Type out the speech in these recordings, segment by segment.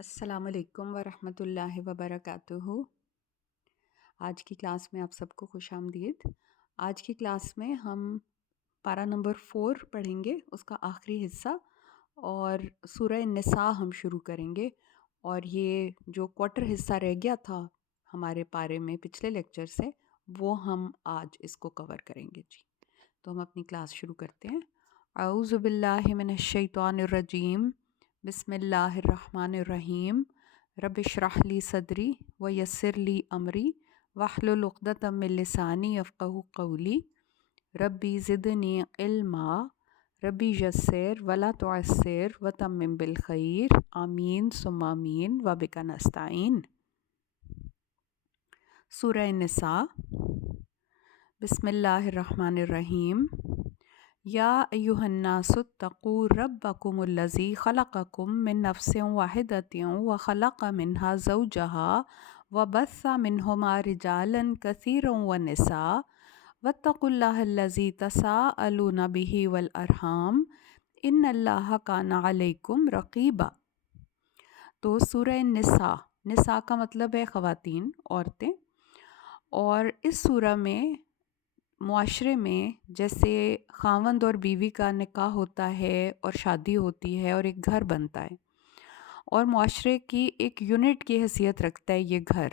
السلام علیکم ورحمۃ اللہ وبرکاتہ۔ آج کی کلاس میں آپ سب کو خوش آمدید۔ آج کی کلاس میں ہم پارہ نمبر 4 پڑھیں گے، اس کا آخری حصہ، اور سورہ نساء ہم شروع کریں گے۔ اور یہ جو کوارٹر حصہ رہ گیا تھا ہمارے پارے میں پچھلے لیکچر سے، وہ ہم آج اس کو کور کریں گے جی۔ تو ہم اپنی کلاس شروع کرتے ہیں۔ اعوذ باللہ من الشیطان الرجیم، بسم اللہ الرحمن الرحیم۔ رب اشرح لی صدری ویسر لی امری واحلل عقدۃ من لسانی یفقہوا قولی۔ ربی زدنی علما، ربی یسر ولا تعسر وتمم بالخیر، آمین ثم آمین وبک نستعین۔ سورہ نساء۔ بسم اللہ الرحمن الرحیم۔ یا ایہا الناس اتقوا ربکم الذی خلقکم من نفس واحدۃ وخلق منہا زوجہا وبث منہما رجالا کثیرا ونساء واتقوا اللہ الذی تساءلون بہ والارحام ان اللہ کان علیکم رقیبا۔ تو سورہ نساء، نساء کا مطلب ہے خواتین، عورتیں۔ اور اس سورہ میں معاشرے میں جیسے خاوند اور بیوی کا نکاح ہوتا ہے اور شادی ہوتی ہے اور ایک گھر بنتا ہے، اور معاشرے کی ایک یونٹ کی حیثیت رکھتا ہے یہ گھر،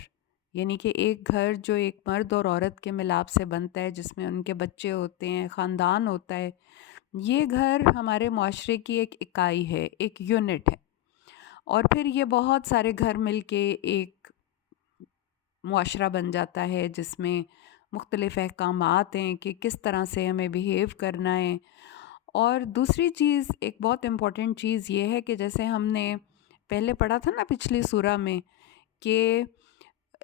یعنی کہ ایک گھر جو ایک مرد اور عورت کے ملاپ سے بنتا ہے، جس میں ان کے بچے ہوتے ہیں، خاندان ہوتا ہے۔ یہ گھر ہمارے معاشرے کی ایک اکائی ہے، ایک یونٹ ہے، اور پھر یہ بہت سارے گھر مل کے ایک معاشرہ بن جاتا ہے، جس میں مختلف احکامات ہیں کہ کس طرح سے ہمیں بیہیو کرنا ہے۔ اور دوسری چیز، ایک بہت امپورٹنٹ چیز یہ ہے کہ جیسے ہم نے پہلے پڑھا تھا نا پچھلی سورہ میں، کہ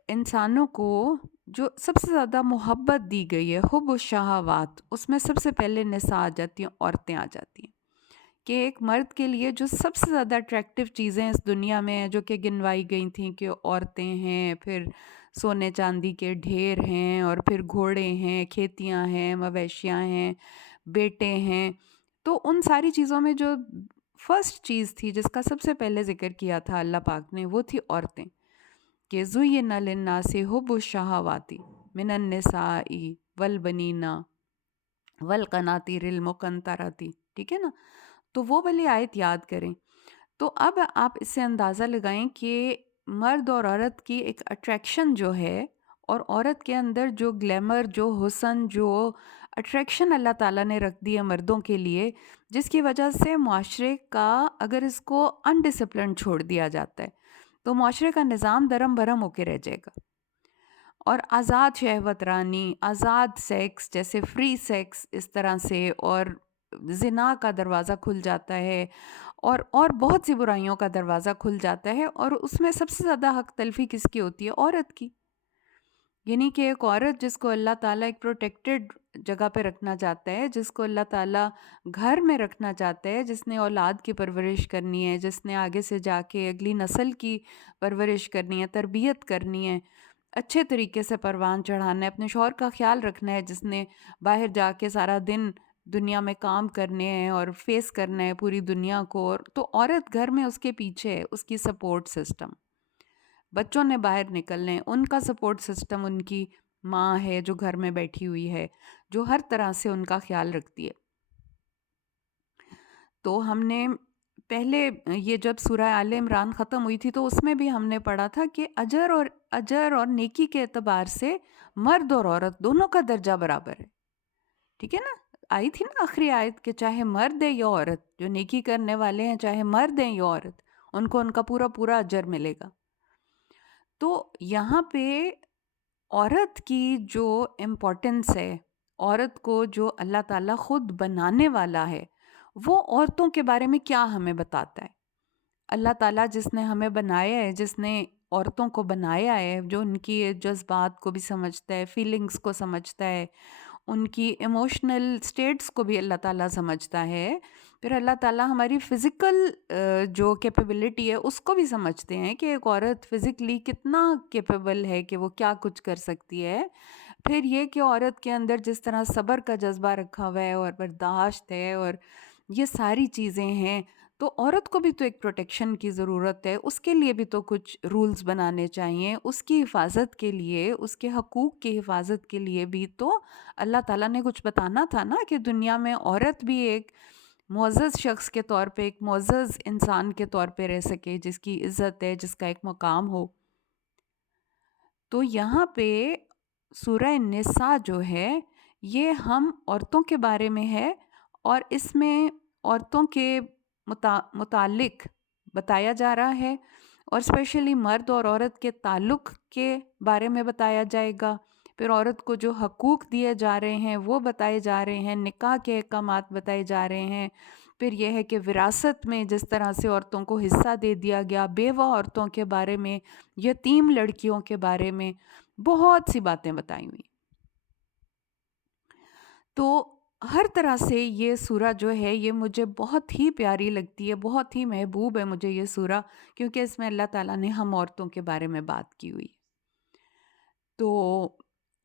انسانوں کو جو سب سے زیادہ محبت دی گئی ہے، حب الشہوات، اس میں سب سے پہلے نساء آ جاتی ہیں، عورتیں آ جاتی ہیں، کہ ایک مرد کے لیے جو سب سے زیادہ اٹریکٹیو چیزیں اس دنیا میں ہیں، جو کہ گنوائی گئی تھیں، کہ عورتیں ہیں، پھر سونے چاندی کے ڈھیر ہیں، اور پھر گھوڑے ہیں، کھیتیاں ہیں، مویشیاں ہیں، بیٹے ہیں، تو ان ساری چیزوں میں جو فرسٹ چیز تھی جس کا سب سے پہلے ذکر کیا تھا اللہ پاک نے، وہ تھی عورتیں، کہ زُیِّنَ لِلنَّاسِ حُبُّ الشَّہَوَاتِ مِنَ النِّسَاءِ وَالْبَنِینَ وَالْقَنَاطِیرِ الْمُقَنطَرَةِ، ٹھیک ہے نا؟ تو وہ والی آیت یاد کریں۔ تو اب آپ اس سے اندازہ لگائیں کہ مرد اور عورت کی ایک اٹریکشن جو ہے، اور عورت کے اندر جو گلیمر، جو حسن، جو اٹریکشن اللہ تعالیٰ نے رکھ دی ہے مردوں کے لیے، جس کی وجہ سے معاشرے کا، اگر اس کو انڈسپلن چھوڑ دیا جاتا ہے تو معاشرے کا نظام درم برم ہو کے رہ جائے گا۔ اور آزاد شہوت رانی، آزاد سیکس، جیسے فری سیکس، اس طرح سے، اور زنا کا دروازہ کھل جاتا ہے، اور بہت سی برائیوں کا دروازہ کھل جاتا ہے، اور اس میں سب سے زیادہ حق تلفی کس کی ہوتی ہے؟ عورت کی۔ یعنی کہ ایک عورت جس کو اللہ تعالیٰ ایک پروٹیکٹڈ جگہ پہ رکھنا چاہتا ہے، جس کو اللہ تعالیٰ گھر میں رکھنا چاہتا ہے، جس نے اولاد کی پرورش کرنی ہے، جس نے آگے سے جا کے اگلی نسل کی پرورش کرنی ہے، تربیت کرنی ہے، اچھے طریقے سے پروان چڑھانا ہے، اپنے شوہر کا خیال رکھنا ہے، جس نے باہر جا کے سارا دن دنیا میں کام کرنے ہیں اور فیس کرنا ہے پوری دنیا کو، تو عورت گھر میں اس کے پیچھے ہے، اس کی سپورٹ سسٹم۔ بچوں نے باہر نکلنے، ان کا سپورٹ سسٹم ان کی ماں ہے جو گھر میں بیٹھی ہوئی ہے، جو ہر طرح سے ان کا خیال رکھتی ہے۔ تو ہم نے پہلے یہ جب سورہ آل عمران ختم ہوئی تھی تو اس میں بھی ہم نے پڑھا تھا کہ اجر اور نیکی کے اعتبار سے مرد اور عورت دونوں کا درجہ برابر ہے، ٹھیک ہے نا؟ آئی تھی نا آخری آیت کہ چاہے مرد ہے یا عورت، جو نیکی کرنے والے ہیں چاہے مرد ہیں یا عورت، ان کو ان کا پورا پورا اجر ملے گا۔ تو یہاں پہ عورت کی جو امپورٹنس ہے، عورت کو جو اللہ تعالیٰ خود بنانے والا ہے، وہ عورتوں کے بارے میں کیا ہمیں بتاتا ہے؟ اللہ تعالیٰ جس نے ہمیں بنایا ہے، جس نے عورتوں کو بنایا ہے، جو ان کی جذبات کو بھی سمجھتا ہے، فیلنگز کو سمجھتا ہے، ان کی ایموشنل سٹیٹس کو بھی اللہ تعالیٰ سمجھتا ہے، پھر اللہ تعالیٰ ہماری فزیکل جو کیپیبلٹی ہے اس کو بھی سمجھتے ہیں کہ ایک عورت فزیکلی کتنا کیپیبل ہے کہ وہ کیا کچھ کر سکتی ہے۔ پھر یہ کہ عورت کے اندر جس طرح صبر کا جذبہ رکھا ہوا ہے اور برداشت ہے اور یہ ساری چیزیں ہیں، تو عورت کو بھی تو ایک پروٹیکشن کی ضرورت ہے، اس کے لیے بھی تو کچھ رولز بنانے چاہیے، اس کی حفاظت کے لیے، اس کے حقوق کی حفاظت کے لیے بھی تو اللہ تعالیٰ نے کچھ بتانا تھا نا، کہ دنیا میں عورت بھی ایک معزز شخص کے طور پہ، ایک معزز انسان کے طور پہ رہ سکے، جس کی عزت ہے، جس کا ایک مقام ہو۔ تو یہاں پہ سورہ نساء جو ہے یہ ہم عورتوں کے بارے میں ہے، اور اس میں عورتوں کے متعلق بتایا جا رہا ہے، اور اسپیشلی مرد اور عورت کے تعلق کے بارے میں بتایا جائے گا۔ پھر عورت کو جو حقوق دیے جا رہے ہیں وہ بتائے جا رہے ہیں، نکاح کے احکامات بتائے جا رہے ہیں، پھر یہ ہے کہ وراثت میں جس طرح سے عورتوں کو حصہ دے دیا گیا، بیوہ عورتوں کے بارے میں، یتیم لڑکیوں کے بارے میں بہت سی باتیں بتائی ہوئی۔ تو ہر طرح سے یہ سورہ جو ہے یہ مجھے بہت ہی پیاری لگتی ہے، بہت ہی محبوب ہے مجھے یہ سورہ، کیونکہ اس میں اللہ تعالیٰ نے ہم عورتوں کے بارے میں بات کی ہوئی۔ تو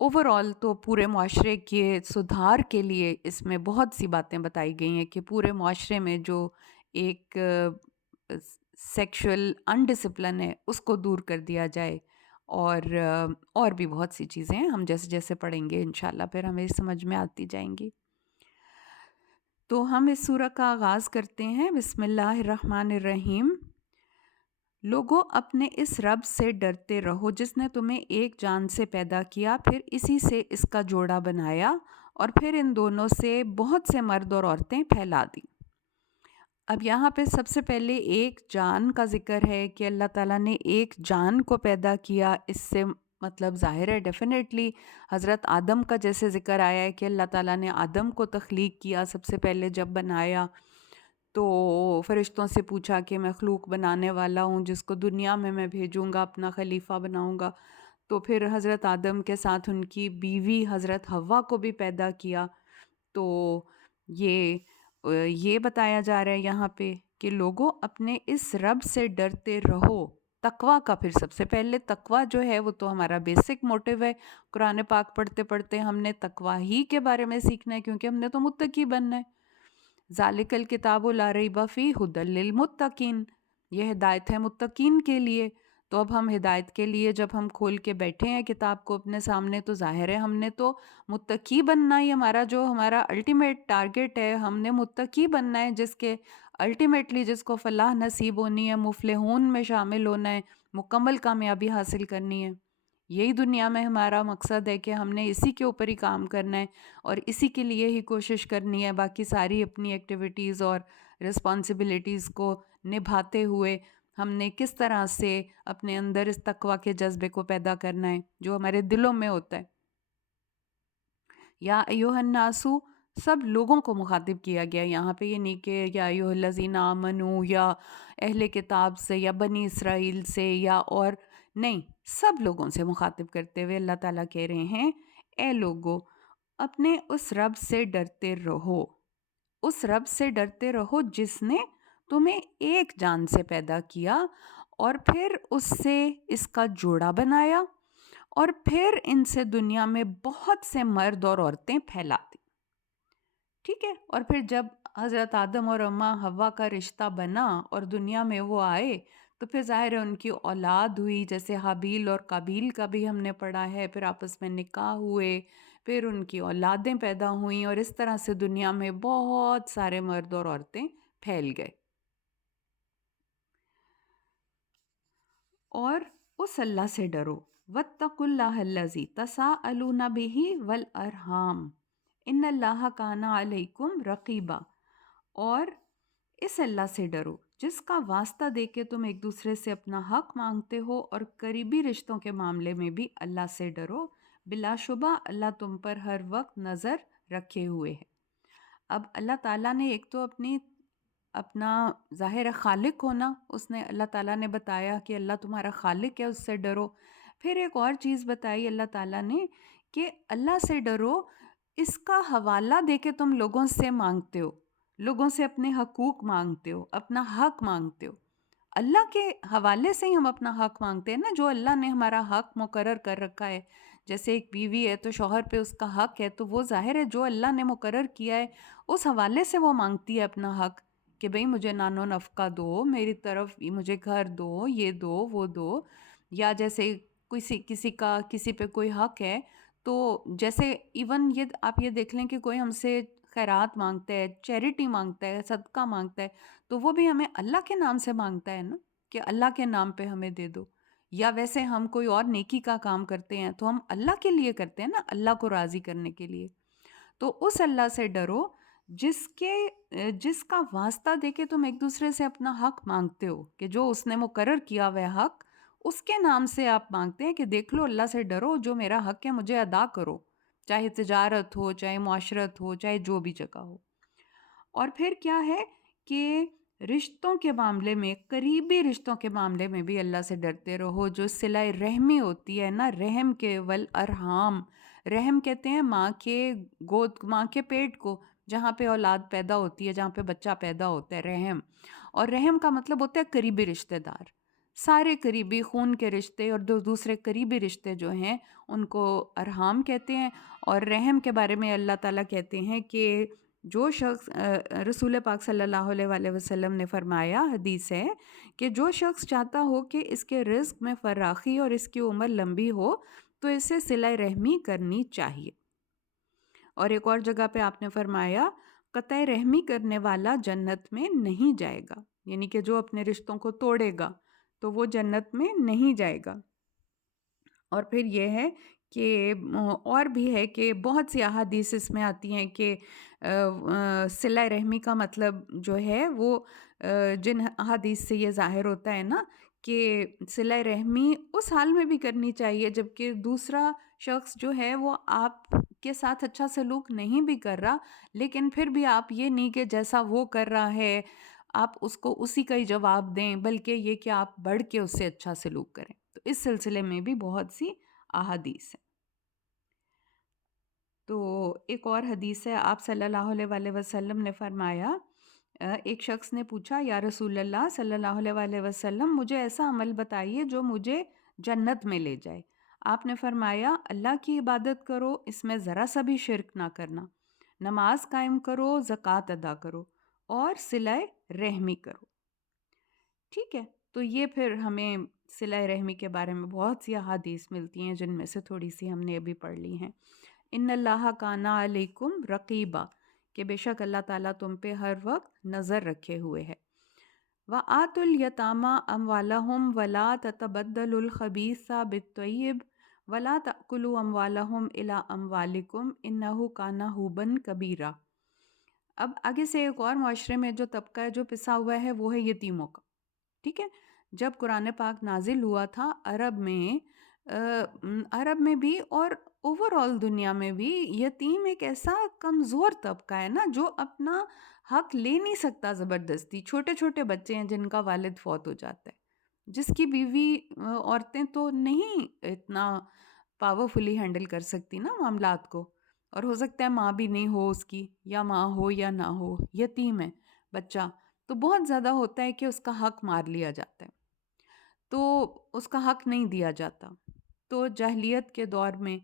اوورآل تو پورے معاشرے کے سدھار کے لیے اس میں بہت سی باتیں بتائی گئی ہیں، کہ پورے معاشرے میں جو ایک سیکشول انڈسپلن ہے اس کو دور کر دیا جائے، اور بھی بہت سی چیزیں ہیں، ہم جیسے جیسے پڑھیں گے انشاءاللہ پھر ہمیں سمجھ میں آتی جائیں گی۔ تو ہم اس سورہ کا آغاز کرتے ہیں، بسم اللہ الرحمن الرحیم۔ لوگوں اپنے اس رب سے ڈرتے رہو جس نے تمہیں ایک جان سے پیدا کیا، پھر اسی سے اس کا جوڑا بنایا، اور پھر ان دونوں سے بہت سے مرد اور عورتیں پھیلا دیں۔ اب یہاں پہ سب سے پہلے ایک جان کا ذکر ہے، کہ اللہ تعالیٰ نے ایک جان کو پیدا کیا، اس سے مطلب ظاہر ہے ڈیفینیٹلی حضرت آدم کا جیسے ذکر آیا ہے کہ اللہ تعالیٰ نے آدم کو تخلیق کیا سب سے پہلے جب بنایا، تو فرشتوں سے پوچھا کہ مخلوق بنانے والا ہوں جس کو دنیا میں بھیجوں گا، اپنا خلیفہ بناؤں گا، تو پھر حضرت آدم کے ساتھ ان کی بیوی حضرت حوا کو بھی پیدا کیا۔ تو یہ بتایا جا رہا ہے یہاں پہ کہ لوگوں اپنے اس رب سے ڈرتے رہو۔ تقویٰ کا پھر سب سے پہلے تقویٰ جو ہے وہ تو ہمارا بیسک موٹیو ہے، قرآن پاک پڑھتے پڑھتے ہم نے تقویٰ ہی کے بارے میں سیکھنا ہے، کیونکہ ہم نے تو متقی بننا ہے۔ ذالک الکتاب لا ریب فیہ ھدی للمتقین، یہ ہدایت ہے متقین کے لیے۔ تو اب ہم ہدایت کے لیے جب ہم کھول کے بیٹھے ہیں کتاب کو اپنے سامنے، تو ظاہر ہے ہم نے تو متقی بننا ہی ہمارا الٹیمیٹ ٹارگٹ ہے، ہم نے متقی بننا ہے، جس کے الٹیمیٹلی جس کو فلاح نصیب ہونی ہے، مفلحون میں شامل ہونا ہے، مکمل کامیابی حاصل کرنی ہے۔ یہی دنیا میں ہمارا مقصد ہے کہ ہم نے اسی کے اوپر ہی کام کرنا ہے اور اسی کے لیے ہی کوشش کرنی ہے، باقی ساری اپنی ایکٹیویٹیز اور رسپانسبلٹیز کو نبھاتے ہوئے ہم نے کس طرح سے اپنے اندر اس تقویٰ کے جذبے کو پیدا کرنا ہے جو ہمارے دلوں میں ہوتا ہے۔ یا ایھا الناسو، سب لوگوں کو مخاطب کیا گیا یہاں پہ، یہ نہیں کہ یا ایھا الذین آمنو یا اہل کتاب سے یا بنی اسرائیل سے یا اور نہیں، سب لوگوں سے مخاطب کرتے ہوئے اللہ تعالیٰ کہہ رہے ہیں اے لوگو اپنے اس رب سے ڈرتے رہو، اس رب سے ڈرتے رہو جس نے تمہیں ایک جان سے پیدا کیا، اور پھر اس سے اس کا جوڑا بنایا، اور پھر ان سے دنیا میں بہت سے مرد اور عورتیں پھیلا دی۔ ٹھیک ہے، اور پھر جب حضرت آدم اور اماں حوا کا رشتہ بنا اور دنیا میں وہ آئے، تو پھر ظاہر ہے ان کی اولاد ہوئی، جیسے حابیل اور قابیل کا بھی ہم نے پڑھا ہے، پھر آپس میں نکاح ہوئے، پھر ان کی اولادیں پیدا ہوئیں، اور اس طرح سے دنیا میں بہت سارے مرد اور عورتیں پھیل گئے۔ اور اس اللہ سے ڈرو، واتقوا اللہ الذی تساءلون بہ والارحام ان اللہ کان علیکم رقیبا، اور اس اللہ سے ڈرو جس کا واسطہ دے کے تم ایک دوسرے سے اپنا حق مانگتے ہو، اور قریبی رشتوں کے معاملے میں بھی اللہ سے ڈرو، بلا شبہ اللہ تم پر ہر وقت نظر رکھے ہوئے ہے۔ اب اللہ تعالیٰ نے ایک تو اپنا ظاہر خالق ہونا، اس نے اللہ تعالیٰ نے بتایا کہ اللہ تمہارا خالق ہے، اس سے ڈرو۔ پھر ایک اور چیز بتائی اللہ تعالیٰ نے کہ اللہ سے ڈرو، اس کا حوالہ دے کے تم لوگوں سے مانگتے ہو، لوگوں سے اپنے حقوق مانگتے ہو، اپنا حق مانگتے ہو۔ اللہ کے حوالے سے ہی ہم اپنا حق مانگتے ہیں نا، جو اللہ نے ہمارا حق مقرر کر رکھا ہے۔ جیسے ایک بیوی ہے تو شوہر پہ اس کا حق ہے، تو وہ ظاہر ہے جو اللہ نے مقرر کیا ہے اس حوالے سے وہ مانگتی ہے اپنا حق، کہ بھئی مجھے نان و نفقہ دو، میری طرف مجھے گھر دو، یہ دو وہ دو، یا جیسے کسی کا کسی پہ کوئی حق ہے تو جیسے ایون یہ آپ یہ دیکھ لیں کہ کوئی ہم سے خیرات مانگتا ہے، چیریٹی مانگتا ہے، صدقہ مانگتا ہے، تو وہ بھی ہمیں اللہ کے نام سے مانگتا ہے نا، کہ اللہ کے نام پہ ہمیں دے دو. یا ویسے ہم کوئی اور نیکی کا کام کرتے ہیں تو ہم اللہ کے لیے کرتے ہیں نا، اللہ کو راضی کرنے کے لیے. تو اس اللہ سے ڈرو جس کا واسطہ دے کے تم ایک دوسرے سے اپنا حق مانگتے ہو، کہ جو اس نے مقرر کیا ہوا حق اس کے نام سے آپ مانگتے ہیں کہ دیکھ لو اللہ سے ڈرو، جو میرا حق ہے مجھے ادا کرو، چاہے تجارت ہو، چاہے معاشرت ہو، چاہے جو بھی جگہ ہو. اور پھر کیا ہے کہ رشتوں کے معاملے میں، قریبی رشتوں کے معاملے میں بھی اللہ سے ڈرتے رہو. جو صلہ رحمی ہوتی ہے نا، رحم کے والارحام، رحم کہتے ہیں ماں کے گود، ماں کے پیٹ کو، جہاں پہ اولاد پیدا ہوتی ہے، جہاں پہ بچہ پیدا ہوتا ہے، رحم. اور رحم کا مطلب ہوتا ہے قریبی رشتہ دار، سارے قریبی خون کے رشتے اور دوسرے قریبی رشتے جو ہیں ان کو ارحام کہتے ہیں. اور رحم کے بارے میں اللہ تعالیٰ کہتے ہیں کہ جو شخص، رسول پاک صلی اللہ علیہ وآلہ وسلم نے فرمایا، حدیث ہے کہ جو شخص چاہتا ہو کہ اس کے رزق میں فراخی اور اس کی عمر لمبی ہو تو اسے صلہ رحمی کرنی چاہیے. اور ایک اور جگہ پہ آپ نے فرمایا قطع رحمی کرنے والا جنت میں نہیں جائے گا، یعنی کہ جو اپنے رشتوں کو توڑے گا تو وہ جنت میں نہیں جائے گا. اور پھر یہ ہے کہ اور بھی ہے کہ بہت سی احادیث اس میں آتی ہیں کہ صلہ رحمی کا مطلب جو ہے وہ جن احادیث سے یہ ظاہر ہوتا ہے نا کہ صلہ رحمی اس حال میں بھی کرنی چاہیے جب کہ دوسرا شخص جو ہے وہ آپ کے ساتھ اچھا سلوک نہیں بھی کر رہا، لیکن پھر بھی آپ یہ نہیں کہ جیسا وہ کر رہا ہے آپ اس کو اسی کا ہی جواب دیں، بلکہ یہ کہ آپ بڑھ کے اس سے اچھا سلوک کریں. تو اس سلسلے میں بھی بہت سی احادیث ہیں. تو ایک اور حدیث ہے، آپ صلی اللہ علیہ وآلہ وسلم نے فرمایا، ایک شخص نے پوچھا یا رسول اللہ صلی اللہ علیہ وآلہ وسلم مجھے ایسا عمل بتائیے جو مجھے جنت میں لے جائے. آپ نے فرمایا اللہ کی عبادت کرو، اس میں ذرا سا بھی شرک نہ کرنا، نماز قائم کرو، زکوٰۃ ادا کرو اور صلہ رحمی کرو. ٹھیک ہے، تو یہ پھر ہمیں صلہ رحمی کے بارے میں بہت سی احادیث ملتی ہیں جن میں سے تھوڑی سی ہم نے ابھی پڑھ لی ہیں. ان اللہ کانا علیکم رقیبا، کہ بے شک اللہ تعالیٰ تم پہ ہر وقت نظر رکھے ہوئے ہے. وآتوا الیتامی اموالہم ولا تتبدلوا الخبیث بالطیب ولا تأکلوا اموالہم الی اموالکم انہ کان حوبا کبیرا. اب آگے سے ایک اور معاشرے میں جو طبقہ ہے جو پسا ہوا ہے وہ ہے یتیموں کا. ٹھیک ہے، جب قرآن پاک نازل ہوا تھا عرب میں بھی اور اوور آل دنیا میں بھی، یتیم ایک ایسا کمزور طبقہ ہے نا جو اپنا حق لے نہیں سکتا زبردستی. چھوٹے چھوٹے بچے ہیں جن کا والد فوت ہو جاتا ہے، جس کی بیوی عورتیں تو نہیں اتنا پاورفلی ہینڈل کر سکتی نا معاملات کو، اور ہو سکتا ہے ماں بھی نہیں ہو اس کی، یا ماں ہو یا نہ ہو، یتیم ہے بچہ، تو بہت زیادہ ہوتا ہے کہ اس کا حق مار لیا جاتا ہے، تو اس کا حق نہیں دیا جاتا. تو جاہلیت کے دور میں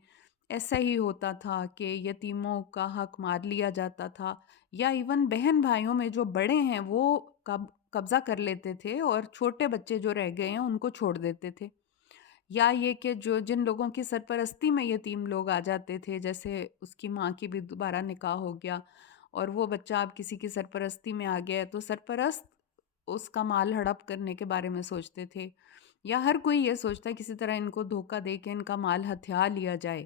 ایسا ہی ہوتا تھا کہ یتیموں کا حق مار لیا جاتا تھا، یا ایون بہن بھائیوں میں جو بڑے ہیں وہ قبضہ کر لیتے تھے اور چھوٹے بچے جو رہ گئے ہیں ان کو چھوڑ دیتے تھے. یا یہ کہ جن لوگوں کی سرپرستی میں یتیم لوگ آ جاتے تھے، جیسے اس کی ماں کی بھی دوبارہ نکاح ہو گیا اور وہ بچہ اب کسی کی سرپرستی میں آ گیا ہے، تو سرپرست اس کا مال ہڑپ کرنے کے بارے میں سوچتے تھے، یا ہر کوئی یہ سوچتا ہے کسی طرح ان کو دھوکہ دے کے ان کا مال ہتھیا لیا جائے.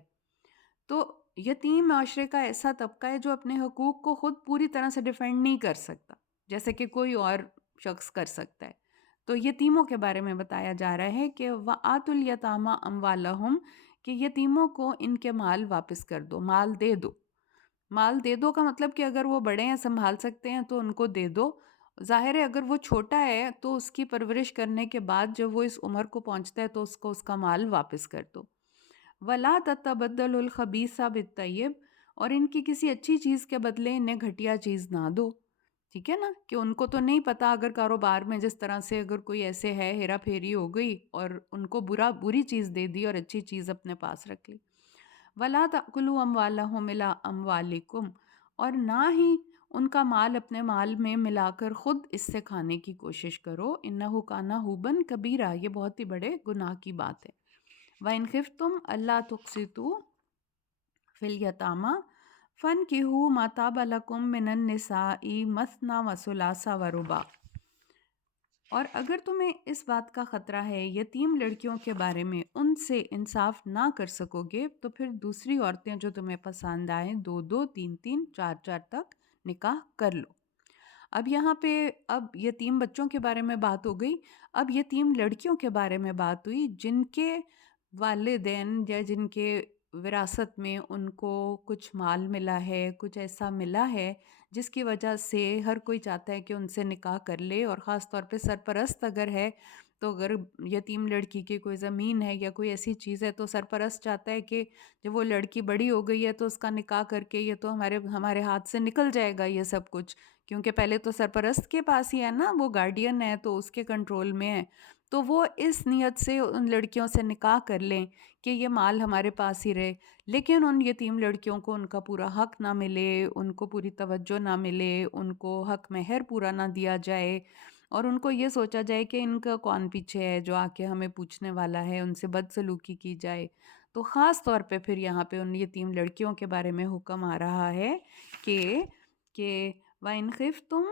تو یتیم معاشرے کا ایسا طبقہ ہے جو اپنے حقوق کو خود پوری طرح سے ڈیفینڈ نہیں کر سکتا جیسے کہ کوئی اور شخص کر سکتا ہے. تو یتیموں کے بارے میں بتایا جا رہا ہے کہ وَآتُوا الْيَتَامَى أَمْوَالَهُمْ، کہ یتیموں کو ان کے مال واپس کر دو، مال دے دو. مال دے دو کا مطلب کہ اگر وہ بڑے ہیں سنبھال سکتے ہیں تو ان کو دے دو. ظاہر ہے اگر وہ چھوٹا ہے تو اس کی پرورش کرنے کے بعد جب وہ اس عمر کو پہنچتا ہے تو اس کو اس کا مال واپس کر دو. وَلَا تَتَبَدَّلُوا الْخَبِيثَ بِالطَّيِّبِ، اور ان کی کسی اچھی چیز کے بدلے انہیں گھٹیا چیز نہ دو. ٹھیک ہے نا، کہ ان کو تو نہیں پتا اگر کاروبار میں جس طرح سے اگر کوئی ایسے ہے ہیرا پھیری ہو گئی اور ان کو بری چیز دے دی اور اچھی چیز اپنے پاس رکھ لی. وَلَا تَأْكُلُوا أَمْوَالَهُمْ إِلَىٰ أَمْوَالِكُمْ، اور نہ ہی ان کا مال اپنے مال میں ملا کر خود اس سے کھانے کی کوشش کرو، انہو کان حوبا کبیرہ، یہ بہت ہی بڑے گناہ کی بات ہے۔ وَإِنْ خِفْتُمْ أَلَّا تُقْسِطُوا فِي الْيَتَامَى فَانكِحُوا مَا طَابَ لَكُم مِّنَ النِّسَاءِ مَثْنَىٰ وَثُلَاثَ وَرُبَاعَ۔ اور اگر تمہیں اس بات کا خطرہ ہے یتیم لڑکیوں کے بارے میں ان سے انصاف نہ کر سکو گے تو پھر دوسری عورتیں جو تمہیں پسند آئیں 2 3 3 4 4 تک نکاح کر لو۔ اب یہاں پہ اب یتیم بچوں کے بارے میں بات ہو گئی، اب یتیم لڑکیوں کے بارے میں بات ہوئی جن کے والدین یا جن کے وراثت میں ان کو کچھ مال ملا ہے، کچھ ایسا ملا ہے جس کی وجہ سے ہر کوئی چاہتا ہے کہ ان سے نکاح کر لے، اور خاص طور پہ سرپرست اگر ہے تو اگر یتیم لڑکی کی کوئی زمین ہے یا کوئی ایسی چیز ہے تو سرپرست چاہتا ہے کہ جب وہ لڑکی بڑی ہو گئی ہے تو اس کا نکاح کر کے یہ تو ہمارے ہاتھ سے نکل جائے گا یہ سب کچھ، کیونکہ پہلے تو سرپرست کے پاس ہی ہے نا، وہ گارڈین ہے تو اس کے کنٹرول میں ہے، تو وہ اس نیت سے ان لڑکیوں سے نکاح کر لیں کہ یہ مال ہمارے پاس ہی رہے، لیکن ان یتیم لڑکیوں کو ان کا پورا حق نہ ملے، ان کو پوری توجہ نہ ملے، ان کو حق مہر پورا نہ دیا جائے، اور ان کو یہ سوچا جائے کہ ان کا کون پیچھے ہے جو آ کے ہمیں پوچھنے والا ہے، ان سے بدسلوکی کی جائے۔ تو خاص طور پہ پھر یہاں پہ ان یتیم لڑکیوں کے بارے میں حکم آ رہا ہے کہ وَإِنْ خِفْتُمْ،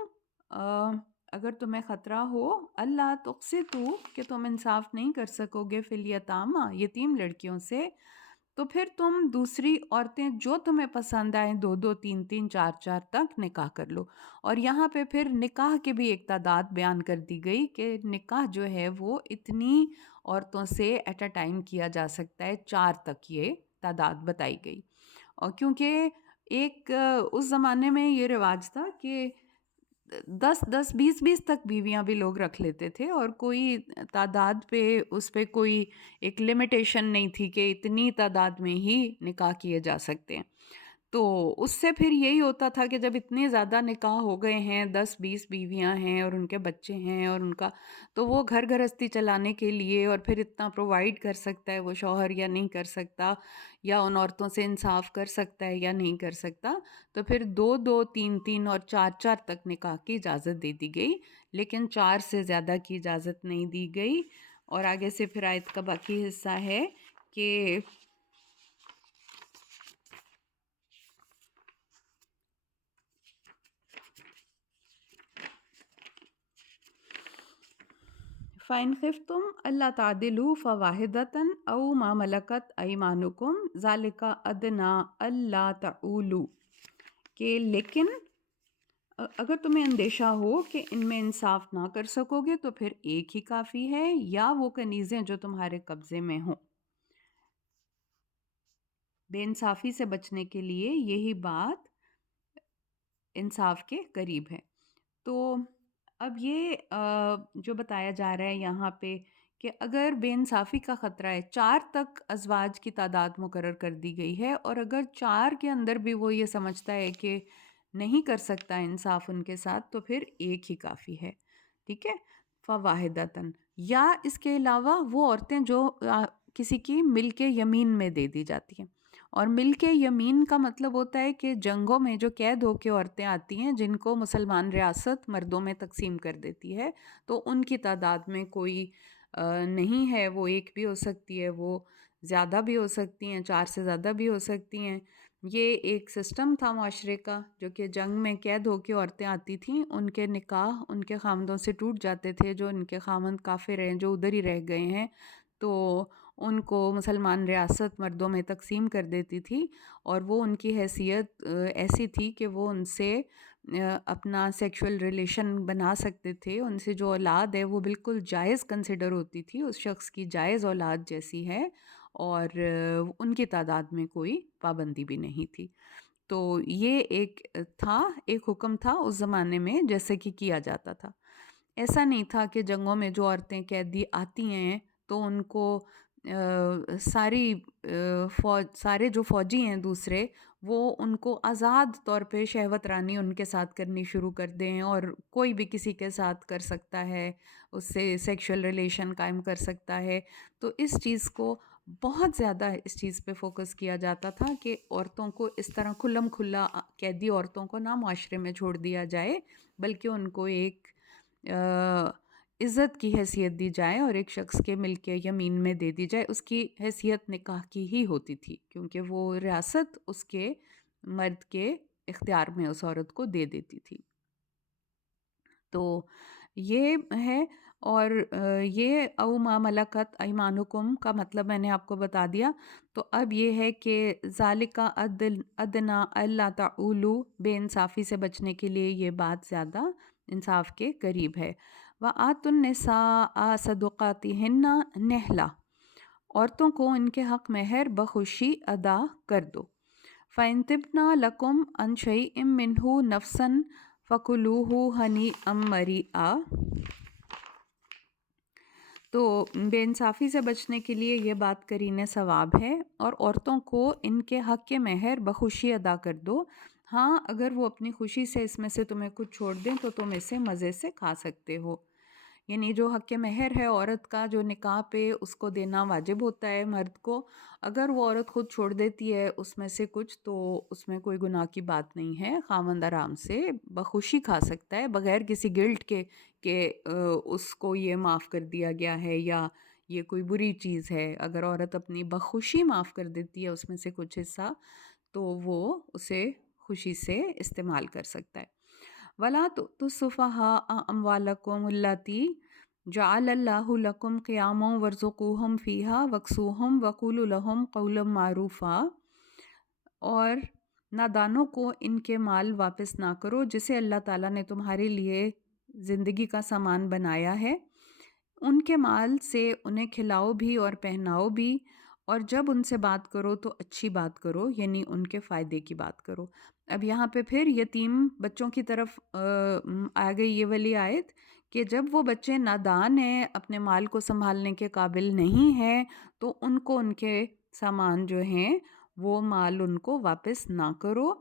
اگر تمہیں خطرہ ہو اللہ تقسطوا کہ تم انصاف نہیں کر سکو گے فی الیتامى یتیم لڑکیوں سے، تو پھر تم دوسری عورتیں جو تمہیں پسند آئیں 2 2 3 3 4 4 تک نکاح کر لو۔ اور یہاں پہ پھر نکاح کی بھی ایک تعداد بیان کر دی گئی کہ نکاح جو ہے وہ اتنی عورتوں سے ایٹ اے ٹائم کیا جا سکتا ہے، 4 تک یہ تعداد بتائی گئی۔ اور کیونکہ ایک اس زمانے میں یہ رواج تھا کہ 10 10 20 20 تک بیویاں بھی لوگ رکھ لیتے تھے، اور کوئی تعداد پہ اس پہ کوئی ایک لمیٹیشن نہیں تھی کہ اتنی تعداد میں ہی نکاح کیے جا سکتے ہیں۔ تو اس سے پھر یہی ہوتا تھا کہ جب اتنے زیادہ نکاح ہو گئے ہیں، 10 20 بیویاں ہیں اور ان کے بچے ہیں اور ان کا، تو وہ گھر گھرستی چلانے کے لیے اور پھر اتنا پرووائڈ کر سکتا ہے وہ شوہر یا نہیں کر سکتا، یا ان عورتوں سے انصاف کر سکتا ہے یا نہیں کر سکتا، تو پھر 2 2 3 3 اور 4 4 تک نکاح کی اجازت دے دی گئی، لیکن 4 سے زیادہ کی اجازت نہیں دی گئی۔ اور آگے سے پھر آیت کا باقی حصہ ہے کہ فَإِنْ خِفْتُمْ أَلَّا تَعْدِلُوا فَوَاحِدَةً أَوْ مَا مَلَكَتْ أَيْمَانُكُمْ ذَلِكَ أَدْنَىٰ أَلَّا تَعُولُوا، کہ لیکن اگر تمہیں اندیشہ ہو کہ ان میں انصاف نہ کر سکو گے تو پھر ایک ہی کافی ہے، یا وہ کنیزیں جو تمہارے قبضے میں ہوں۔ بے انصافی سے بچنے کے لیے یہی بات انصاف کے قریب ہے۔ تو اب یہ جو بتایا جا رہا ہے یہاں پہ کہ اگر بے انصافی کا خطرہ ہے، 4 تک ازواج کی تعداد مقرر کر دی گئی ہے، اور اگر 4 کے اندر بھی وہ یہ سمجھتا ہے کہ نہیں کر سکتا انصاف ان کے ساتھ تو پھر ایک ہی کافی ہے، ٹھیک ہے، فواحدتاً، یا اس کے علاوہ وہ عورتیں جو کسی کی ملک یمین میں دے دی جاتی ہیں۔ اور ملک یمین کا مطلب ہوتا ہے کہ جنگوں میں جو قید ہو کے عورتیں آتی ہیں جن کو مسلمان ریاست مردوں میں تقسیم کر دیتی ہے، تو ان کی تعداد میں کوئی نہیں ہے، وہ ایک بھی ہو سکتی ہے، وہ زیادہ بھی ہو سکتی ہیں، 4 سے زیادہ بھی ہو سکتی ہیں۔ یہ ایک سسٹم تھا معاشرے کا جو کہ جنگ میں قید ہو کے عورتیں آتی تھیں، ان کے نکاح ان کے خامندوں سے ٹوٹ جاتے تھے، جو ان کے خامند کافر ہیں جو ادھر ہی رہ گئے ہیں، تو ان کو مسلمان ریاست مردوں میں تقسیم کر دیتی تھی، اور وہ ان کی حیثیت ایسی تھی کہ وہ ان سے اپنا سیکشول ریلیشن بنا سکتے تھے، ان سے جو اولاد ہے وہ بالکل جائز کنسیڈر ہوتی تھی، اس شخص کی جائز اولاد جیسی ہے، اور ان کی تعداد میں کوئی پابندی بھی نہیں تھی۔ تو یہ ایک حکم تھا اس زمانے میں جیسے کہ کیا جاتا تھا۔ ایسا نہیں تھا کہ جنگوں میں جو عورتیں قیدی آتی ہیں تو ان کو سارے جو فوجی ہیں دوسرے وہ ان کو آزاد طور پہ شہوت رانی ان کے ساتھ کرنی شروع کر دیں، اور کوئی بھی کسی کے ساتھ کر سکتا ہے، اس سے سیکشول ریلیشن قائم کر سکتا ہے۔ تو اس چیز کو بہت زیادہ اس چیز پہ فوکس کیا جاتا تھا کہ عورتوں کو اس طرح کھلم کھلا قیدی عورتوں کو نہ معاشرے میں چھوڑ دیا جائے، بلکہ ان کو ایک عزت کی حیثیت دی جائے اور ایک شخص کے ملک یمین میں دے دی جائے. اس کی حیثیت نکاح کی ہی ہوتی تھی، کیونکہ وہ ریاست اس کے مرد کے اختیار میں اس عورت کو دے دیتی تھی. تو یہ ہے. اور یہ او ما ملکت ایمانکم کا مطلب میں نے آپ کو بتا دیا. تو اب یہ ہے کہ ذالک ادنا اللہ تعولو، بے انصافی سے بچنے کے لیے یہ بات زیادہ انصاف کے قریب ہے. وآتوا النساء صدقاتہن نحلہ، عورتوں کو ان کے حق مہر بخوشی ادا کر دو. فإن طبن لکم عن شیء منہ نفسا فکلوہ ہنیئا مریئا. تو بے انصافی سے بچنے کے لیے یہ بات کرینِ ثواب ہے، اور عورتوں کو ان کے حق کے مہر بخوشی ادا کر دو. ہاں اگر وہ اپنی خوشی سے اس میں سے تمہیں کچھ چھوڑ دیں تو تم اسے مزے سے کھا سکتے ہو. یعنی جو حق مہر ہے عورت کا، جو نکاح پہ اس کو دینا واجب ہوتا ہے مرد کو، اگر وہ عورت خود چھوڑ دیتی ہے اس میں سے کچھ تو اس میں کوئی گناہ کی بات نہیں ہے. خاوند آرام سے بخوشی کھا سکتا ہے بغیر کسی گلٹ کے کہ اس کو یہ معاف کر دیا گیا ہے یا یہ کوئی بری چیز ہے. اگر عورت اپنی بخوشی معاف کر دیتی ہے اس میں سے کچھ حصہ تو وہ اسے خوشی سے استعمال کر سکتا ہے. وَلَا تُؤْتُوا السُّفَهَاءَ أَمْوَالَكُمُ الَّتِي جَعَلَ اللَّهُ لَكُمْ قِيَامًا وَارْزُقُوهُمْ فِيهَا وَاكْسُوهُمْ وَقُولُوا لَهُمْ قَوْلًا مَّعْرُوفًا. اور نادانوں کو ان کے مال واپس نہ کرو جسے اللہ تعالیٰ نے تمہارے لیے زندگی کا سامان بنایا ہے. ان کے مال سے انہیں کھلاؤ بھی اور پہناؤ بھی، اور جب ان سے بات کرو تو اچھی بات کرو، یعنی ان کے فائدے کی بات کرو. اب یہاں پہ پھر یتیم بچوں کی طرف آ گئی یہ والی آیت کہ جب وہ بچے نادان ہیں، اپنے مال کو سنبھالنے کے قابل نہیں ہیں، تو ان کو ان کے سامان جو ہیں وہ مال ان کو واپس نہ کرو.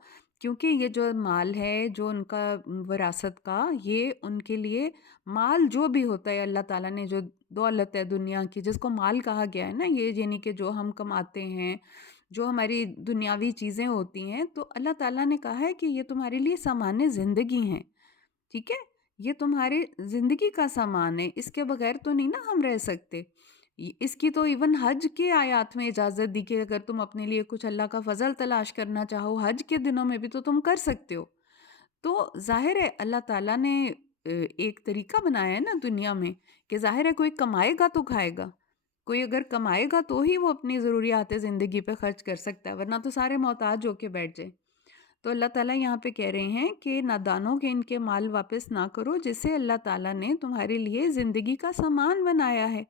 کیونکہ یہ جو مال ہے جو ان کا وراثت کا، یہ ان کے لیے مال جو بھی ہوتا ہے اللہ تعالیٰ نے جو دولت ہے دنیا کی جس کو مال کہا گیا ہے نا، یہ یعنی کہ جو ہم کماتے ہیں، جو ہماری دنیاوی چیزیں ہوتی ہیں، تو اللہ تعالیٰ نے کہا ہے کہ یہ تمہارے لیے سامان زندگی ہیں. ٹھیک ہے، یہ تمہاری زندگی کا سامان ہے، اس کے بغیر تو نہیں نا ہم رہ سکتے. اس کی تو ایون حج کے آیات میں اجازت دی کہ اگر تم اپنے لیے کچھ اللہ کا فضل تلاش کرنا چاہو حج کے دنوں میں بھی تو تم کر سکتے ہو. تو ظاہر ہے اللہ تعالیٰ نے ایک طریقہ بنایا ہے نا دنیا میں کہ ظاہر ہے کوئی کمائے گا تو کھائے گا، کوئی اگر کمائے گا تو ہی وہ اپنی ضروریات زندگی پہ خرچ کر سکتا ہے، ورنہ تو سارے محتاج ہو کے بیٹھ جائیں. تو اللہ تعالیٰ یہاں پہ کہہ رہے ہیں کہ نادانوں کے ان کے مال واپس نہ کرو جسے اللہ تعالیٰ نے تمہارے لیے زندگی کا سامان بنایا ہے.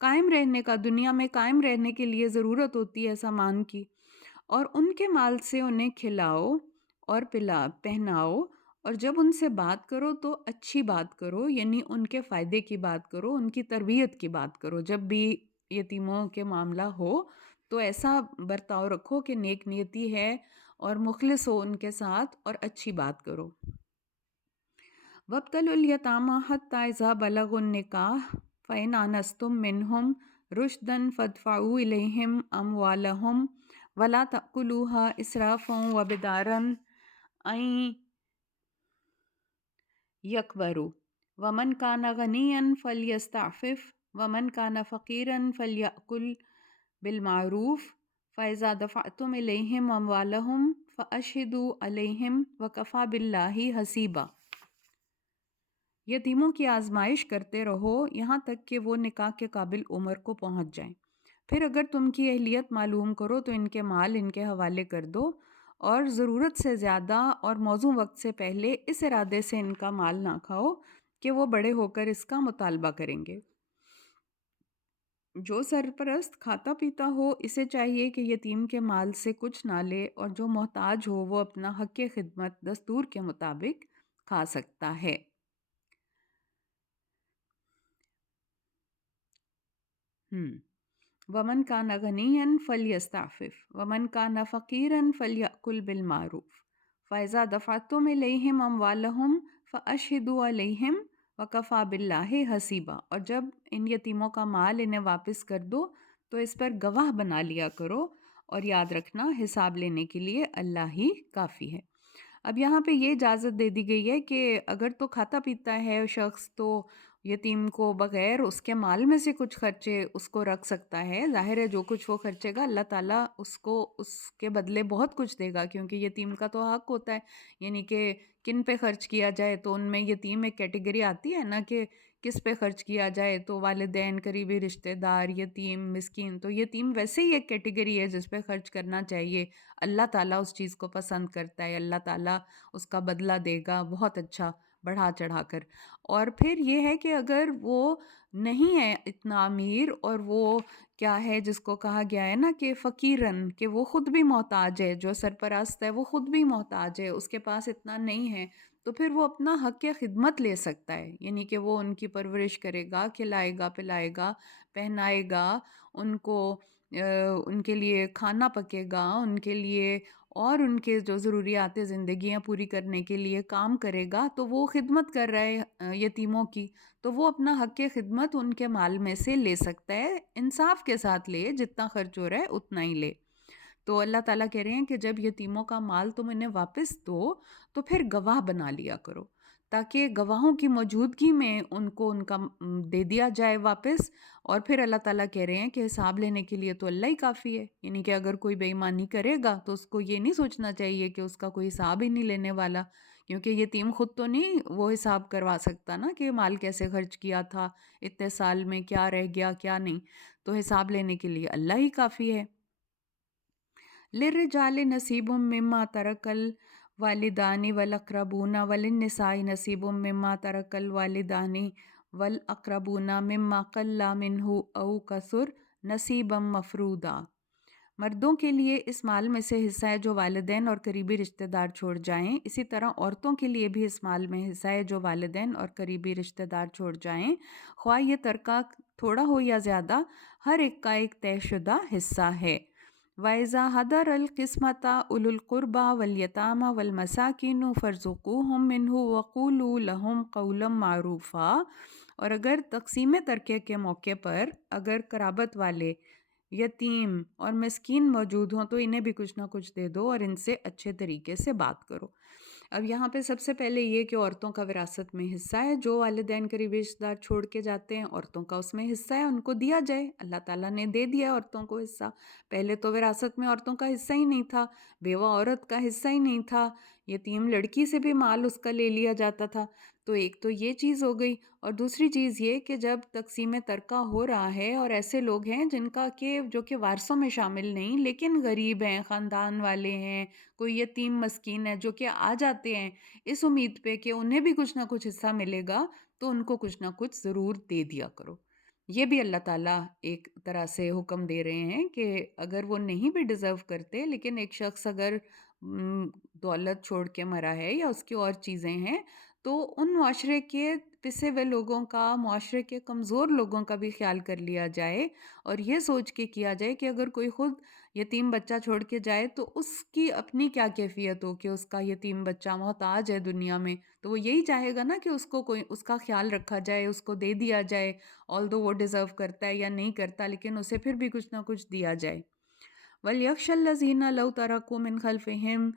قائم رہنے کا، دنیا میں قائم رہنے کے لیے ضرورت ہوتی ہے سامان کی، اور ان کے مال سے انہیں کھلاؤ اور پہناؤ، اور جب ان سے بات کرو تو اچھی بات کرو، یعنی ان کے فائدے کی بات کرو، ان کی تربیت کی بات کرو. جب بھی یتیموں کے معاملہ ہو تو ایسا برتاؤ رکھو کہ نیک نیتی ہے اور مخلص ہو ان کے ساتھ اور اچھی بات کرو. وَابْتَلُوا الْيَتَامَىٰ حَتَّىٰ إِذَا بَلَغُوا النِّكَاحَ فَإِنْ آنَسْتُم مِّنْهُمْ رُشْدًا فَادْفَعُوا إِلَيْهِمْ أَمْوَالَهُمْ وَلَا تَأْكُلُوهَا إِسْرَافًا وَبِدَارًا أَن يَكْبَرُوا وَمَنْ كَانَ غَنِيًّا فَلْيَسْتَعْفِفْ وَمَنْ كَانَ فَقِيرًا فَلْيَأْكُلْ بِالْمَعْرُوفِ فَإِذَا دَفَعْتُمْ إِلَيْهِمْ أَمْوَالَهُمْ فَأَشْهِدُوا عَلَيْهِمْ وَكَفَىٰ بِاللَّهِ حَسِيبًا. یتیموں کی آزمائش کرتے رہو یہاں تک کہ وہ نکاح کے قابل عمر کو پہنچ جائیں. پھر اگر تم کی اہلیت معلوم کرو تو ان کے مال ان کے حوالے کر دو، اور ضرورت سے زیادہ اور موزوں وقت سے پہلے اس ارادے سے ان کا مال نہ کھاؤ کہ وہ بڑے ہو کر اس کا مطالبہ کریں گے. جو سرپرست کھاتا پیتا ہو اسے چاہیے کہ یتیم کے مال سے کچھ نہ لے، اور جو محتاج ہو وہ اپنا حق خدمت دستور کے مطابق کھا سکتا ہے. وَمَنْ كَانَ غَنِيًّا فَلْيَسْتَعْفِفْ وَمَنْ كَانَ فَقِيرًا فَلْيَأْكُلْ بِالْمَعْرُوفِ فَإِذَا دَفَعْتُمْ إِلَيْهِمْ أَمْوَالَهُمْ فَأَشْهِدُوا عَلَيْهِمْ وَكَفَىٰ بِاللَّهِ حَسِيبًا. اور جب ان یتیموں کا مال انہیں واپس کر دو تو اس پر گواہ بنا لیا کرو، اور یاد رکھنا حساب لینے کے لیے اللہ ہی کافی ہے۔ اب یہاں پہ یہ اجازت دے دی گئی ہے کہ اگر تو کھاتا پیتا ہے شخص تو یتیم کو بغیر اس کے مال میں سے کچھ خرچے اس کو رکھ سکتا ہے۔ ظاہر ہے جو کچھ وہ خرچے گا اللہ تعالیٰ اس کو اس کے بدلے بہت کچھ دے گا، کیونکہ یتیم کا تو حق ہوتا ہے، یعنی کہ کن پہ خرچ کیا جائے۔ تو ان میں یتیم ایک کیٹیگری آتی ہے نا کہ کس پہ خرچ کیا جائے، تو والدین، قریبی رشتہ دار، یتیم، مسکین۔ تو یتیم ویسے ہی ایک کیٹیگری ہے جس پہ خرچ کرنا چاہیے۔ اللہ تعالیٰ اس چیز کو پسند کرتا ہے، اللہ تعالیٰ اس کا بدلہ دے گا بہت اچھا، بڑھا چڑھا کر۔ اور پھر یہ ہے کہ اگر وہ نہیں ہے اتنا امیر، اور وہ کیا ہے جس کو کہا گیا ہے نا کہ فقیرن، کہ وہ خود بھی محتاج ہے، جو سرپرست ہے وہ خود بھی محتاج ہے، اس کے پاس اتنا نہیں ہے، تو پھر وہ اپنا حق خدمت لے سکتا ہے، یعنی کہ وہ ان کی پرورش کرے گا، کھلائے گا، پلائے گا، پہنائے گا ان کو، ان کے لیے کھانا پکے گا ان کے لیے، اور ان کے جو ضروریات زندگیاں پوری کرنے کے لیے کام کرے گا، تو وہ خدمت کر رہا ہے یتیموں کی، تو وہ اپنا حق خدمت ان کے مال میں سے لے سکتا ہے، انصاف کے ساتھ لے، جتنا خرچ ہو رہا ہے اتنا ہی لے۔ تو اللہ تعالیٰ کہہ رہے ہیں کہ جب یتیموں کا مال تم انہیں واپس دو تو پھر گواہ بنا لیا کرو، تاکہ گواہوں کی موجودگی میں ان کو ان کا دے دیا جائے واپس۔ اور پھر اللہ تعالیٰ کہہ رہے ہیں کہ حساب لینے کے لیے تو اللہ ہی کافی ہے، یعنی کہ اگر کوئی بے ایمانی کرے گا تو اس کو یہ نہیں سوچنا چاہیے کہ اس کا کوئی حساب ہی نہیں لینے والا، کیونکہ یتیم خود تو نہیں وہ حساب کروا سکتا نا کہ مال کیسے خرچ کیا تھا، اتنے سال میں کیا رہ گیا کیا نہیں، تو حساب لینے کے لیے اللہ ہی کافی ہے۔ لِلرِّجَالِ نَصِيبٌ مِّمَّا تَرَكَ الْوَالِدَانِ وَالْأَقْرَبُونَ وَلِلنِّسَاءِ نَصِيبٌ مِّمَّا تَرَكَ الْوَالِدَانِ وَالْأَقْرَبُونَ مِمَّا قَلَّ مِنْهُ أَوْ كَثُرَ نَصِيبًا مَّفْرُوضًا۔ مردوں کے لیے اس مال میں سے حصہ ہے جو والدین اور قریبی رشتہ دار چھوڑ جائیں، اسی طرح عورتوں کے لیے بھی اس مال میں حصہ ہے جو والدین اور قریبی رشتہ دار چھوڑ جائیں، خواہ یہ ترکہ تھوڑا ہو یا زیادہ، ہر ایک کا ایک طے شدہ حصہ ہے۔ وَإِذَا حَضَرَ الْقِسْمَةَ أُولُو الْقُرْبَى وَالْيَتَامَى وَالْمَسَاكِينُ فَارْزُقُوهُم مِّنْهُ وَقُولُوا لَهُمْ قَوْلًا مَّعْرُوفًا۔ اور اگر تقسیم ترکے کے موقع پر اگر قرابت والے، یتیم اور مسکین موجود ہوں تو انہیں بھی کچھ نہ کچھ دے دو اور ان سے اچھے طریقے سے بات کرو۔ اب یہاں پہ سب سے پہلے یہ کہ عورتوں کا وراثت میں حصہ ہے، جو والدین قریبی رشتہ دار چھوڑ کے جاتے ہیں عورتوں کا اس میں حصہ ہے، ان کو دیا جائے۔ اللہ تعالیٰ نے دے دیا عورتوں کو حصہ، پہلے تو وراثت میں عورتوں کا حصہ ہی نہیں تھا، بیوہ عورت کا حصہ ہی نہیں تھا، یتیم لڑکی سے بھی مال اس کا لے لیا جاتا تھا۔ تو ایک تو یہ چیز ہو گئی، اور دوسری چیز یہ کہ جب تقسیم ترکہ ہو رہا ہے اور ایسے لوگ ہیں جن کا کہ جو کہ وارثوں میں شامل نہیں لیکن غریب ہیں، خاندان والے ہیں، کوئی یتیم مسکین ہے جو کہ آ جاتے ہیں اس امید پہ کہ انہیں بھی کچھ نہ کچھ حصہ ملے گا، تو ان کو کچھ نہ کچھ ضرور دے دیا کرو۔ یہ بھی اللہ تعالیٰ ایک طرح سے حکم دے رہے ہیں کہ اگر وہ نہیں بھی ڈیزرو کرتے، لیکن ایک شخص اگر دولت چھوڑ کے مرا ہے یا اس کی اور چیزیں ہیں، تو ان معاشرے کے پسے ہوئے لوگوں کا، معاشرے کے کمزور لوگوں کا بھی خیال کر لیا جائے، اور یہ سوچ کے کیا جائے کہ اگر کوئی خود یتیم بچہ چھوڑ کے جائے تو اس کی اپنی کیا کیفیت ہو کہ اس کا یتیم بچہ محتاج ہے دنیا میں، تو وہ یہی چاہے گا نا کہ اس کو کوئی اس کا خیال رکھا جائے، اس کو دے دیا جائے، آلدو وہ ڈیزرو کرتا ہے یا نہیں کرتا، لیکن اسے پھر بھی کچھ نہ کچھ دیا جائے۔ وَلْيَخْشَ الَّذِينَ لَوْ تَرَكُوا مِنْ خَلْفِهِمْ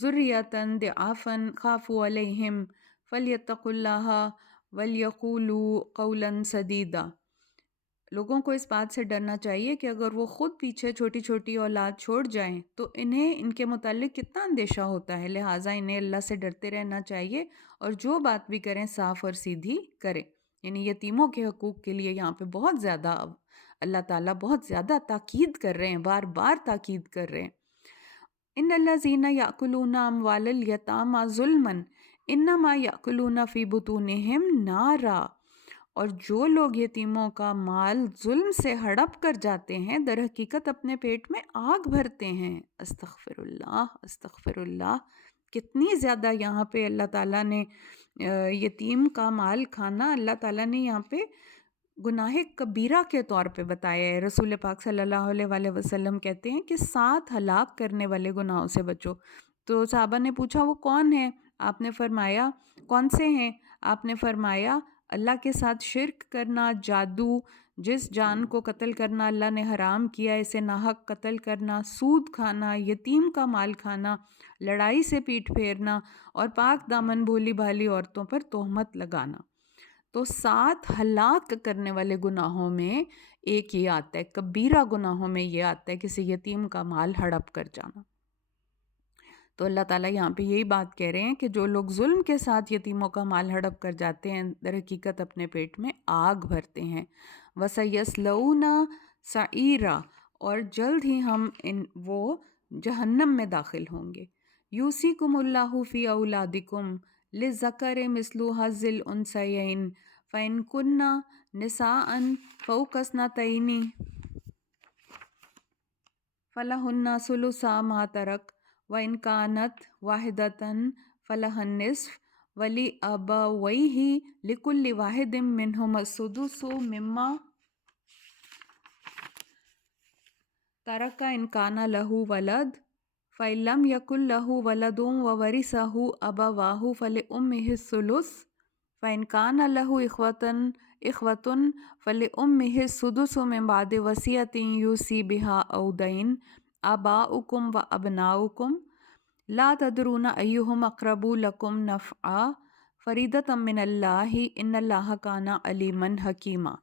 ذُرِّيَّةً ضِعَافًا خَافُوا عَلَيْهِمْ فَلْيَتَّقُوا اللَّهَ وَلْيَقُولُوا قَوْلًا سَدِيدًا۔ لوگوں کو اس بات سے ڈرنا چاہیے کہ اگر وہ خود پیچھے چھوٹی چھوٹی اولاد چھوڑ جائیں تو انہیں ان کے متعلق کتنا اندیشہ ہوتا ہے، لہٰذا انہیں اللہ سے ڈرتے رہنا چاہیے، اور جو بات بھی کریں صاف اور سیدھی کریں۔ یعنی یتیموں کے حقوق کے لیے یہاں پہ بہت زیادہ اللہ تعالیٰ بہت زیادہ تاکید کر رہے ہیں، بار بار تاکید کر رہے ہیں۔ ان الذین یاکلون اموال الیتامی ظلما انما یاکلون فی بطونہم نارا۔ اور جو لوگ یتیموں کا مال ظلم سے ہڑپ کر جاتے ہیں در حقیقت اپنے پیٹ میں آگ بھرتے ہیں۔ استغفر اللہ، استغفر اللہ۔ کتنی زیادہ یہاں پہ اللہ تعالیٰ نے یتیم کا مال کھانا اللہ تعالیٰ نے یہاں پہ گناہ کبیرہ کے طور پہ بتایا ہے۔ رسول پاک صلی اللہ علیہ وآلہ وسلم کہتے ہیں کہ 7 ہلاک کرنے والے گناہوں سے بچو۔ تو صحابہ نے پوچھا وہ کون ہیں؟ آپ نے فرمایا کون سے ہیں؟ آپ نے فرمایا اللہ کے ساتھ شرک کرنا، جادو، جس جان کو قتل کرنا اللہ نے حرام کیا اسے ناحق قتل کرنا، سود کھانا، یتیم کا مال کھانا، لڑائی سے پیٹھ پھیرنا اور پاک دامن بھولی بھالی عورتوں پر تہمت لگانا۔ تو 7 ہلاک کرنے والے گناہوں میں ایک یہ آتا ہے، کبیرہ گناہوں میں یہ آتا ہے کسی یتیم کا مال ہڑپ کر جانا۔ تو اللہ تعالیٰ یہاں پہ یہی بات کہہ رہے ہیں کہ جو لوگ ظلم کے ساتھ یتیموں کا مال ہڑپ کر جاتے ہیں در حقیقت اپنے پیٹ میں آگ بھرتے ہیں۔ وَسَيَصْلَوْنَ سَعِيرًا، اور جلد ہی وہ جہنم میں داخل ہوں گے۔ یوصیکم اللہ فی اولادکم للذکر مثل حظ الانثیین فإن کن نساء فوق اثنتین فلہن ثلثا ما ترک وإن كانت واحدة فلها النصف ولأبويه لكل واحد منهما السدس مما ترك إن كان له ولد فإن لم يكن له ولد وورثه أبواه فلأمه الثلث فإن كان له إخوة فلأمه السدس من بعد وصية يوصي بها أو دين آباؤكم وأبناؤكم لا تدرون أيهم أقرب لكم نفعا فریضۃ من اللہ ان اللہ کان علیما حکیما۔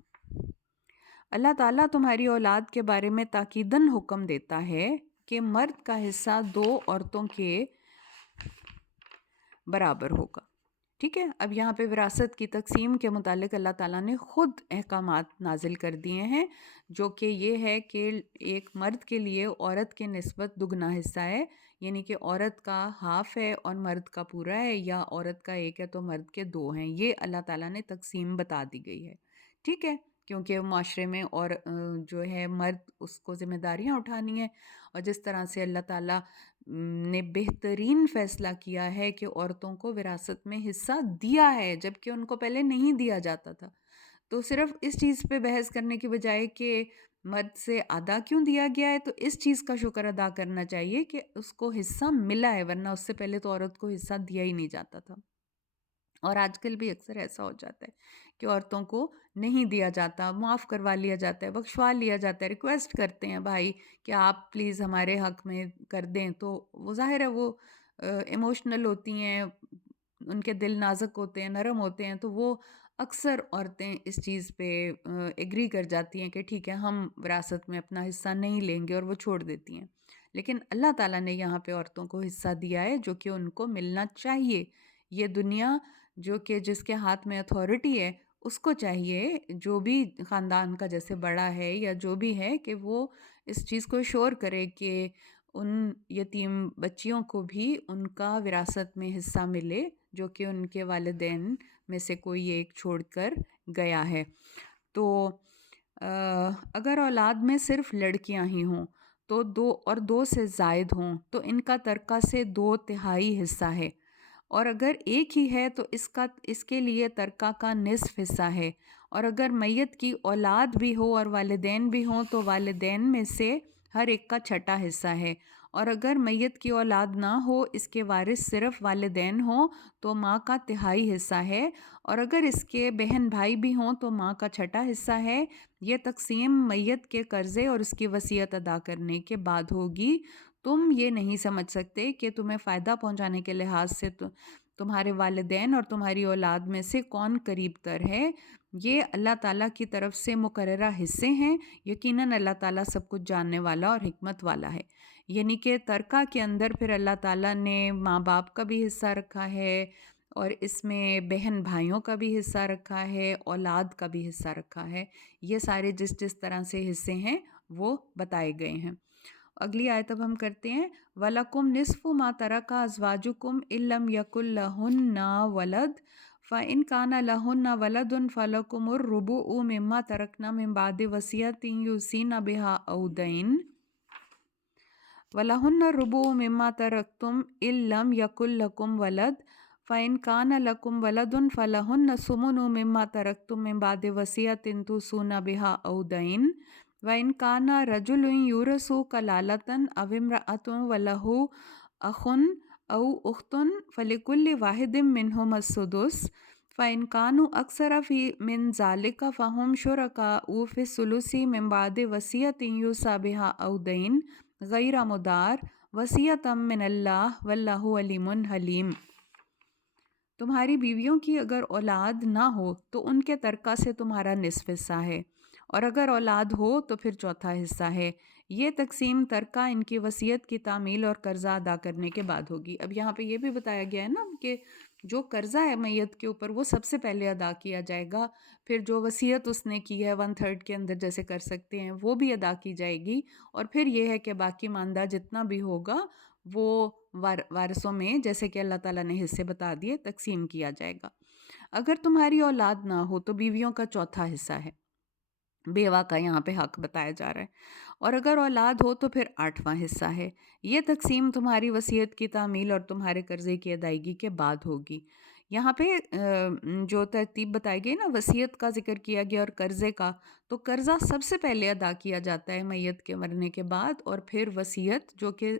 اللہ تعالیٰ تمہاری اولاد کے بارے میں تاکیداً حکم دیتا ہے کہ مرد کا حصہ 2 عورتوں کے برابر ہوگا۔ ٹھیک ہے، اب یہاں پہ وراثت کی تقسیم کے متعلق اللہ تعالیٰ نے خود احکامات نازل کر دیے ہیں، جو کہ یہ ہے کہ ایک مرد کے لیے عورت کے نسبت دگنا حصہ ہے، یعنی کہ عورت کا ہاف ہے اور مرد کا پورا ہے، یا عورت کا 1 ہے تو مرد کے 2 ہیں۔ یہ اللہ تعالیٰ نے تقسیم بتا دی گئی ہے، ٹھیک ہے، کیونکہ معاشرے میں اور جو ہے مرد اس کو ذمہ داریاں اٹھانی ہیں، اور جس طرح سے اللہ تعالیٰ نے بہترین فیصلہ کیا ہے کہ عورتوں کو وراثت میں حصہ دیا ہے جبکہ ان کو پہلے نہیں دیا جاتا تھا، تو صرف اس چیز پہ بحث کرنے کی بجائے کہ مرد سے آدھا کیوں دیا گیا ہے، تو اس چیز کا شکر ادا کرنا چاہیے کہ اس کو حصہ ملا ہے، ورنہ اس سے پہلے تو عورت کو حصہ دیا ہی نہیں جاتا تھا۔ اور آج کل بھی اکثر ایسا ہو جاتا ہے کہ عورتوں کو نہیں دیا جاتا، معاف کروا لیا جاتا ہے، بخشوا لیا جاتا ہے، ریکویسٹ کرتے ہیں بھائی کہ آپ پلیز ہمارے حق میں کر دیں، تو وہ ظاہر ہے وہ ایموشنل ہوتی ہیں، ان کے دل نازک ہوتے ہیں، نرم ہوتے ہیں، تو وہ اکثر عورتیں اس چیز پہ ایگری کر جاتی ہیں کہ ٹھیک ہے ہم وراثت میں اپنا حصہ نہیں لیں گے، اور وہ چھوڑ دیتی ہیں۔ لیکن اللہ تعالیٰ نے یہاں پہ عورتوں کو حصہ دیا ہے جو کہ ان کو ملنا چاہیے۔ یہ دنیا جو کہ جس کے ہاتھ میں اتھارٹی ہے اس کو چاہیے، جو بھی خاندان کا جیسے بڑا ہے یا جو بھی ہے، کہ وہ اس چیز کو شور کرے کہ ان یتیم بچیوں کو بھی ان کا وراثت میں حصہ ملے جو کہ ان کے والدین میں سے کوئی ایک چھوڑ کر گیا ہے۔ تو اگر اولاد میں صرف لڑکیاں ہی ہوں تو 2 سے زائد ہوں تو ان کا ترکہ سے 2/3 حصہ ہے، اور اگر ایک ہی ہے تو اس کے لیے ترکہ کا نصف حصہ ہے، اور اگر میت کی اولاد بھی ہو اور والدین بھی ہوں تو والدین میں سے ہر ایک کا 6واں حصہ ہے، اور اگر میت کی اولاد نہ ہو، اس کے وارث صرف والدین ہوں تو ماں کا 1/3 حصہ ہے، اور اگر اس کے بہن بھائی بھی ہوں تو ماں کا 6واں حصہ ہے۔ یہ تقسیم میت کے قرضے اور اس کی وصیت ادا کرنے کے بعد ہوگی۔ تم یہ نہیں سمجھ سکتے کہ تمہیں فائدہ پہنچانے کے لحاظ سے تمہارے والدین اور تمہاری اولاد میں سے کون قریب تر ہے۔ یہ اللہ تعالیٰ کی طرف سے مقررہ حصے ہیں، یقیناً اللہ تعالیٰ سب کچھ جاننے والا اور حکمت والا ہے۔ یعنی کہ ترکہ کے اندر پھر اللہ تعالیٰ نے ماں باپ کا بھی حصہ رکھا ہے، اور اس میں بہن بھائیوں کا بھی حصہ رکھا ہے، اولاد کا بھی حصہ رکھا ہے۔ یہ سارے جس طرح سے حصے ہیں وہ بتائے گئے ہیں۔ اگلی آیت اب ہم کرتے ہیں، وَلَكُمْ نِصْفُ مَا تَرَكَ أَزْوَاجُكُمْ إِن لَّمْ يَكُن لَّهُنَّ وَلَدٌ فَإِن كَانَ لَّهُنَّ وَلَدٌ فَلَكُمُ الرُّبُعُ مِمَّا تَرَكْنَ مِن بَعْدِ وَصِيَّةٍ يُوصِينَ بِهَا أَوْ دَيْنٍ وَلَهُنَّ الرُّبُعُ مِمَّا تَرَكْتُمْ إِن لَّمْ يَكُن لَّكُمْ وَلَدٌ فَإِن كَانَ لَكُمْ وَلَدٌ فَلَهُنَّ الثُّمُنُ مِمَّا تَرَكْتُم مِّن بَعْدِ وَصِيَّةٍ تُوصُونَ بِهَا أَوْ دَيْنٍ وَإِن كَانَ رَجُلٌ يُورَثُ كَلَالَةً أَوِ امْرَأَةٌ وَلَهُ أَخٌ أَوْ أُخْتٌ فَلِكُلِّ وَاحِدٍ مِّنْهُمَا السُّدُسُ فَإِنْ كَانُوا أَكْثَرَ فِي مِنْ ذَلِكَ فَهُمْ شُرَكَاءُ فِي الثُّلُثِ مِنْ بَعْدِ وَصِيَّةٍ يُوصَى بِهَا أَوْ دَيْنٍ غَيْرَ مُضَارٍّ وَصِيَّةً مِنَ اللَّهِ وَاللَّهُ عَلِيمٌ حَلِيمٌ۔ تمہاری بیویوں کی اگر اولاد نہ ہو تو ان کے ترکہ سے تمہارا نصف حصہ ہے، اور اگر اولاد ہو تو پھر چوتھا حصہ ہے۔ یہ تقسیم ترکہ ان کی وصیت کی تعمیل اور قرضہ ادا کرنے کے بعد ہوگی۔ اب یہاں پہ یہ بھی بتایا گیا ہے نا کہ جو قرضہ ہے میت کے اوپر وہ سب سے پہلے ادا کیا جائے گا، پھر جو وصیت اس نے کی ہے 1/3 کے اندر جیسے کر سکتے ہیں وہ بھی ادا کی جائے گی، اور پھر یہ ہے کہ باقی ماندہ جتنا بھی ہوگا وہ وارثوں میں جیسے کہ اللہ تعالیٰ نے حصے بتا دیے تقسیم کیا جائے گا۔ اگر تمہاری اولاد نہ ہو تو بیویوں کا چوتھا حصہ ہے، بیوہ کا یہاں پہ حق بتایا جا رہا ہے، اور اگر اولاد ہو تو پھر 8واں حصہ ہے۔ یہ تقسیم تمہاری وصیت کی تعمیل اور تمہارے قرضے کی ادائیگی کے بعد ہوگی۔ یہاں پہ جو ترتیب بتائی گئی نا، وصیت کا ذکر کیا گیا اور قرضے کا، تو قرضہ سب سے پہلے ادا کیا جاتا ہے میت کے مرنے کے بعد، اور پھر وصیت جو کہ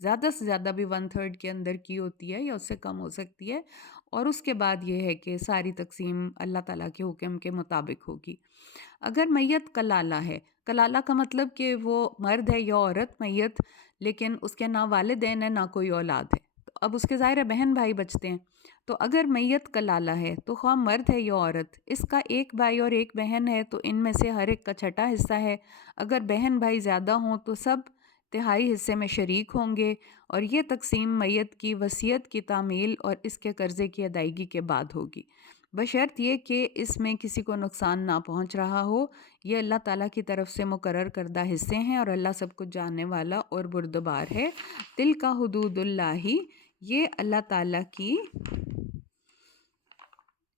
زیادہ سے زیادہ بھی 1/3 کے اندر کی ہوتی ہے یا اس سے کم ہو سکتی ہے، اور اس کے بعد یہ ہے کہ ساری تقسیم اللہ تعالیٰ کے حکم کے مطابق ہوگی۔ اگر میت کلالہ ہے، کلالہ کا مطلب کہ وہ مرد ہے یا عورت میت، لیکن اس کے نہ والدین ہے نہ کوئی اولاد ہے، تو اب اس کے ظاہر ہے بہن بھائی بچتے ہیں، تو اگر میت کلالہ ہے تو خواہ مرد ہے یا عورت، اس کا ایک بھائی اور ایک بہن ہے تو ان میں سے ہر ایک کا چھٹا حصہ ہے۔ اگر بہن بھائی زیادہ ہوں تو سب تہائی حصے میں شریک ہوں گے، اور یہ تقسیم میت کی وصیت کی تعمیل اور اس کے قرضے کی ادائیگی کے بعد ہوگی، بشرط یہ کہ اس میں کسی کو نقصان نہ پہنچ رہا ہو۔ یہ اللہ تعالیٰ کی طرف سے مقرر کردہ حصے ہیں، اور اللہ سب کچھ جاننے والا اور بردبار ہے۔ تِلْکَ حدود اللہ، یہ اللہ تعالیٰ کی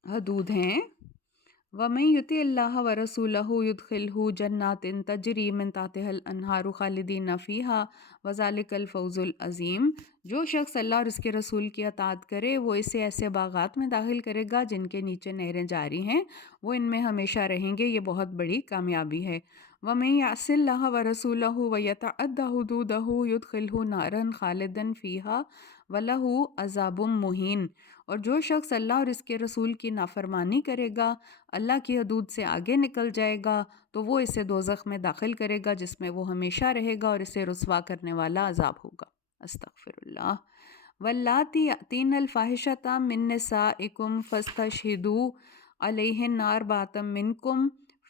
حدود ہیں۔ وَمَن يُطِعِ اللَّهَ وَرَسُولَهُ يُدْخِلْهُ جَنَّاتٍ تَجْرِي مِن تَحْتِهَا الْأَنْهَارُ خَالِدِينَ فِيهَا وَذَلِكَ الْفَوْزُ الْعَظِيمُ۔ جو شخص اللہ اور اس کے رسول کی اطاعت کرے وہ اسے ایسے باغات میں داخل کرے گا جن کے نیچے نہریں جاری ہیں، وہ ان میں ہمیشہ رہیں گے، یہ بہت بڑی کامیابی ہے۔ وَمَن يَعْصِ اللَّهَ وَرَسُولَهُ وَيَتَعَدَّ حُدُودَهُ يُدْخِلْهُ نَارًا خَالِدًا فِيهَا وَلَهُ عَذَابٌ مُّهِینٌ۔ اور جو شخص اللہ اور اس کے رسول کی نافرمانی کرے گا، اللہ کی حدود سے آگے نکل جائے گا، تو وہ اسے دوزخ میں داخل کرے گا جس میں وہ ہمیشہ رہے گا، اور اسے رسوا کرنے والا عذاب ہوگا۔ استغفر اللہ۔ واللاتی یأتین الفاحشۃ من نسائکم فاستشہدوا علیہن اربعۃ منکم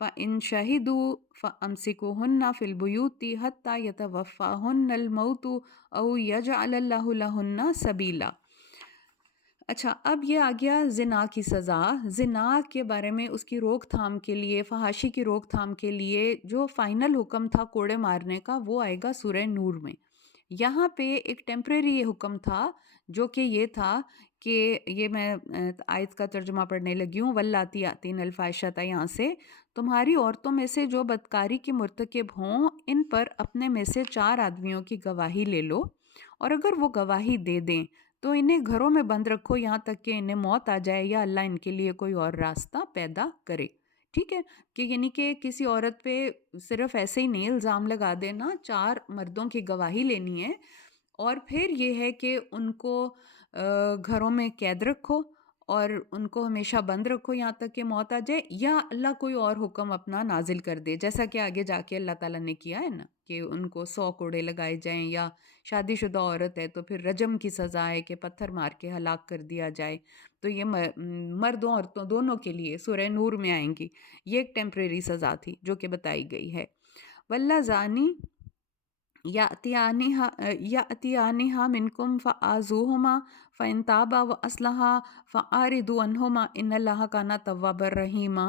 فإن شہدوا فامسکوہن فی البیوت حتی یتوفاہن الموت او یجعل اللہ لہن سبیلا۔ اچھا، اب یہ آ گیا زنا کی سزا۔ زنا کے بارے میں اس کی روک تھام کے لیے، فحاشی کی روک تھام کے لیے جو فائنل حکم تھا کوڑے مارنے کا، وہ آئے گا سورہ نور میں۔ یہاں پہ ایک ٹیمپریری حکم تھا جو کہ یہ تھا کہ یہ میں آیت کا ترجمہ پڑھنے لگی ہوں، واللاتی یاتین الفاحشۃ، یہاں سے تمہاری عورتوں میں سے جو بدکاری کی مرتکب ہوں ان پر اپنے میں سے 4 آدمیوں کی گواہی لے لو، اور اگر وہ گواہی دے دیں تو انہیں گھروں میں بند رکھو یہاں تک کہ انہیں موت آ جائے یا اللہ ان کے لیے کوئی اور راستہ پیدا کرے۔ ٹھیک ہے، کہ یعنی کہ کسی عورت پہ صرف ایسے ہی نہیں الزام لگا دینا، 4 مردوں کی گواہی لینی ہے، اور پھر یہ ہے کہ ان کو گھروں میں قید رکھو اور ان کو ہمیشہ بند رکھو یہاں تک کہ موت آ جائے، یا اللہ کوئی اور حکم اپنا نازل کر دے، جیسا کہ آگے جا کے اللہ تعالیٰ نے کیا ہے نا کہ ان کو 100 کوڑے لگائے جائیں، یا شادی شدہ عورت ہے تو پھر رجم کی سزا ہے کہ پتھر مار کے ہلاک کر دیا جائے۔ تو یہ مردوں عورتوں دونوں کے لیے سورہ نور میں آئیں گی۔ یہ ایک ٹیمپریری سزا تھی جو کہ بتائی گئی ہے۔ واللذانی یأتیانہا منکم فآذوہما فإن تابا وأصلحا فأعرضوا عنہما ان اللہ کان توابا رحیما۔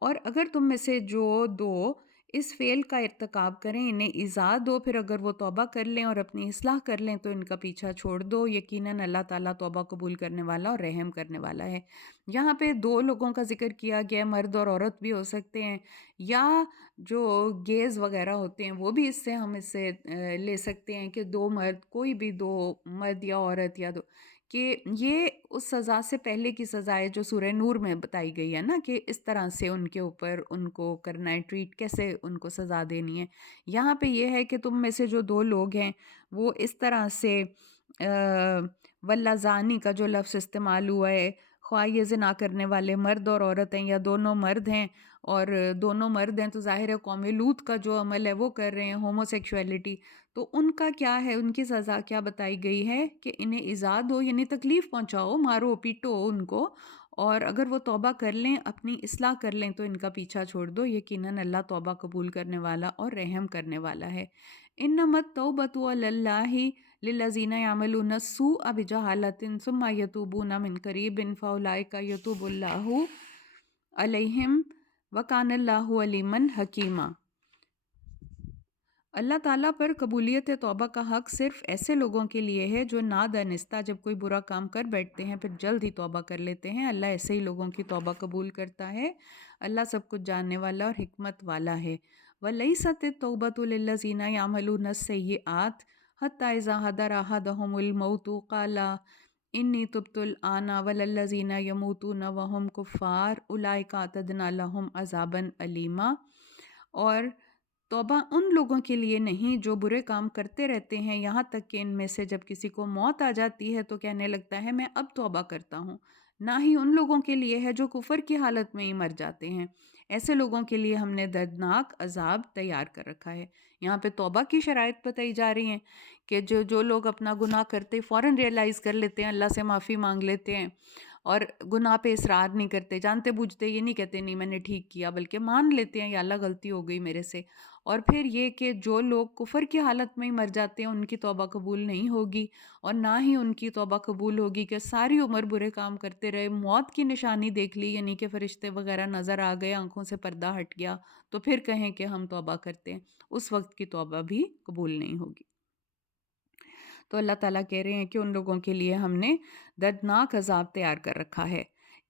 اور اگر تم میں سے جو 2 اس فعل کا ارتکاب کریں انہیں ایذا دو، پھر اگر وہ توبہ کر لیں اور اپنی اصلاح کر لیں تو ان کا پیچھا چھوڑ دو، یقیناً اللہ تعالیٰ توبہ قبول کرنے والا اور رحم کرنے والا ہے۔ یہاں پہ 2 لوگوں کا ذکر کیا گیا، مرد اور عورت بھی ہو سکتے ہیں، یا جو گیز وغیرہ ہوتے ہیں وہ بھی اس سے ہم اس سے لے سکتے ہیں کہ 2 مرد، کوئی بھی 2 مرد یا عورت یا 2، کہ یہ اس سزا سے پہلے کی سزا ہے جو سورہ نور میں بتائی گئی ہے نا، کہ اس طرح سے ان کے اوپر ان کو کرنا ہے، ٹریٹ کیسے ان کو سزا دینی ہے۔ یہاں پہ یہ ہے کہ تم میں سے جو 2 لوگ ہیں وہ اس طرح سے واللذانی کا جو لفظ استعمال ہوا ہے خواہ یہ زنا کرنے والے مرد اور عورت ہیں یا دونوں مرد ہیں، اور دونوں مرد ہیں تو ظاہر ہے قوم لوط کا جو عمل ہے وہ کر رہے ہیں، ہومو سیکشولیٹی، تو ان کا کیا ہے، ان کی سزا کیا بتائی گئی ہے کہ انہیں ایذا دو، یعنی تکلیف پہنچاؤ، مارو پیٹو ان کو، اور اگر وہ توبہ کر لیں، اپنی اصلاح کر لیں تو ان کا پیچھا چھوڑ دو، یقیناً اللہ توبہ قبول کرنے والا اور رحم کرنے والا ہے۔ انما التوبۃ علی اللہ للذین یعملون السوء بجہالۃ ثم یتوبون من قریب فاولئک یتوب اللہ علیہم وکان اللہ علیما حکیما۔ اللہ تعالیٰ پر قبولیت توبہ کا حق صرف ایسے لوگوں کے لیے ہے جو نادانستہ جب کوئی برا کام کر بیٹھتے ہیں پھر جلد ہی توبہ کر لیتے ہیں۔ اللہ ایسے ہی لوگوں کی توبہ قبول کرتا ہے۔ اللہ سب کچھ جاننے والا اور حکمت والا ہے۔ وَلَيْسَتِ التَّوْبَةُ لِلَّذِينَ يَعْمَلُونَ السَّيِّئَاتِ حَتَّىٰ إِذَا حَضَرَ أَحَدَهُمُ الْمَوْتُ قَالَ إِنِّي تُبْتُ الْآنَ وَلَا الَّذِينَ يَمُوتُونَ وَهُمْ كُفَّارٌ أُولَٰئِكَ أَعْتَدْنَا لَهُمْ عَذَابًا أَلِيمًا۔ اور توبہ ان لوگوں کے لیے نہیں جو برے کام کرتے رہتے ہیں یہاں تک کہ ان میں سے جب کسی کو موت آ جاتی ہے تو کہنے لگتا ہے میں اب توبہ کرتا ہوں، نہ ہی ان لوگوں کے لیے ہے جو کفر کی حالت میں ہی مر جاتے ہیں، ایسے لوگوں کے لیے ہم نے دردناک عذاب تیار کر رکھا ہے۔ یہاں پہ توبہ کی شرائط بتائی جا رہی ہیں کہ جو لوگ اپنا گناہ کرتے فوراً ریئلائز کر لیتے ہیں، اللہ سے معافی مانگ لیتے ہیں اور گناہ پہ اصرار نہیں کرتے، جانتے بوجھتے یہ نہیں کہتے نہیں میں نے ٹھیک کیا، بلکہ مان لیتے ہیں یا اللہ غلطی ہو گئی میرے سے۔ اور پھر یہ کہ جو لوگ کفر کی حالت میں ہی مر جاتے ہیں ان کی توبہ قبول نہیں ہوگی، اور نہ ہی ان کی توبہ قبول ہوگی کہ ساری عمر برے کام کرتے رہے، موت کی نشانی دیکھ لی یعنی کہ فرشتے وغیرہ نظر آ گئے، آنکھوں سے پردہ ہٹ گیا، تو پھر کہیں کہ ہم توبہ کرتے ہیں، اس وقت کی توبہ بھی قبول نہیں ہوگی۔ تو اللہ تعالیٰ کہہ رہے ہیں کہ ان لوگوں کے لیے ہم نے دردناک عذاب تیار کر رکھا ہے۔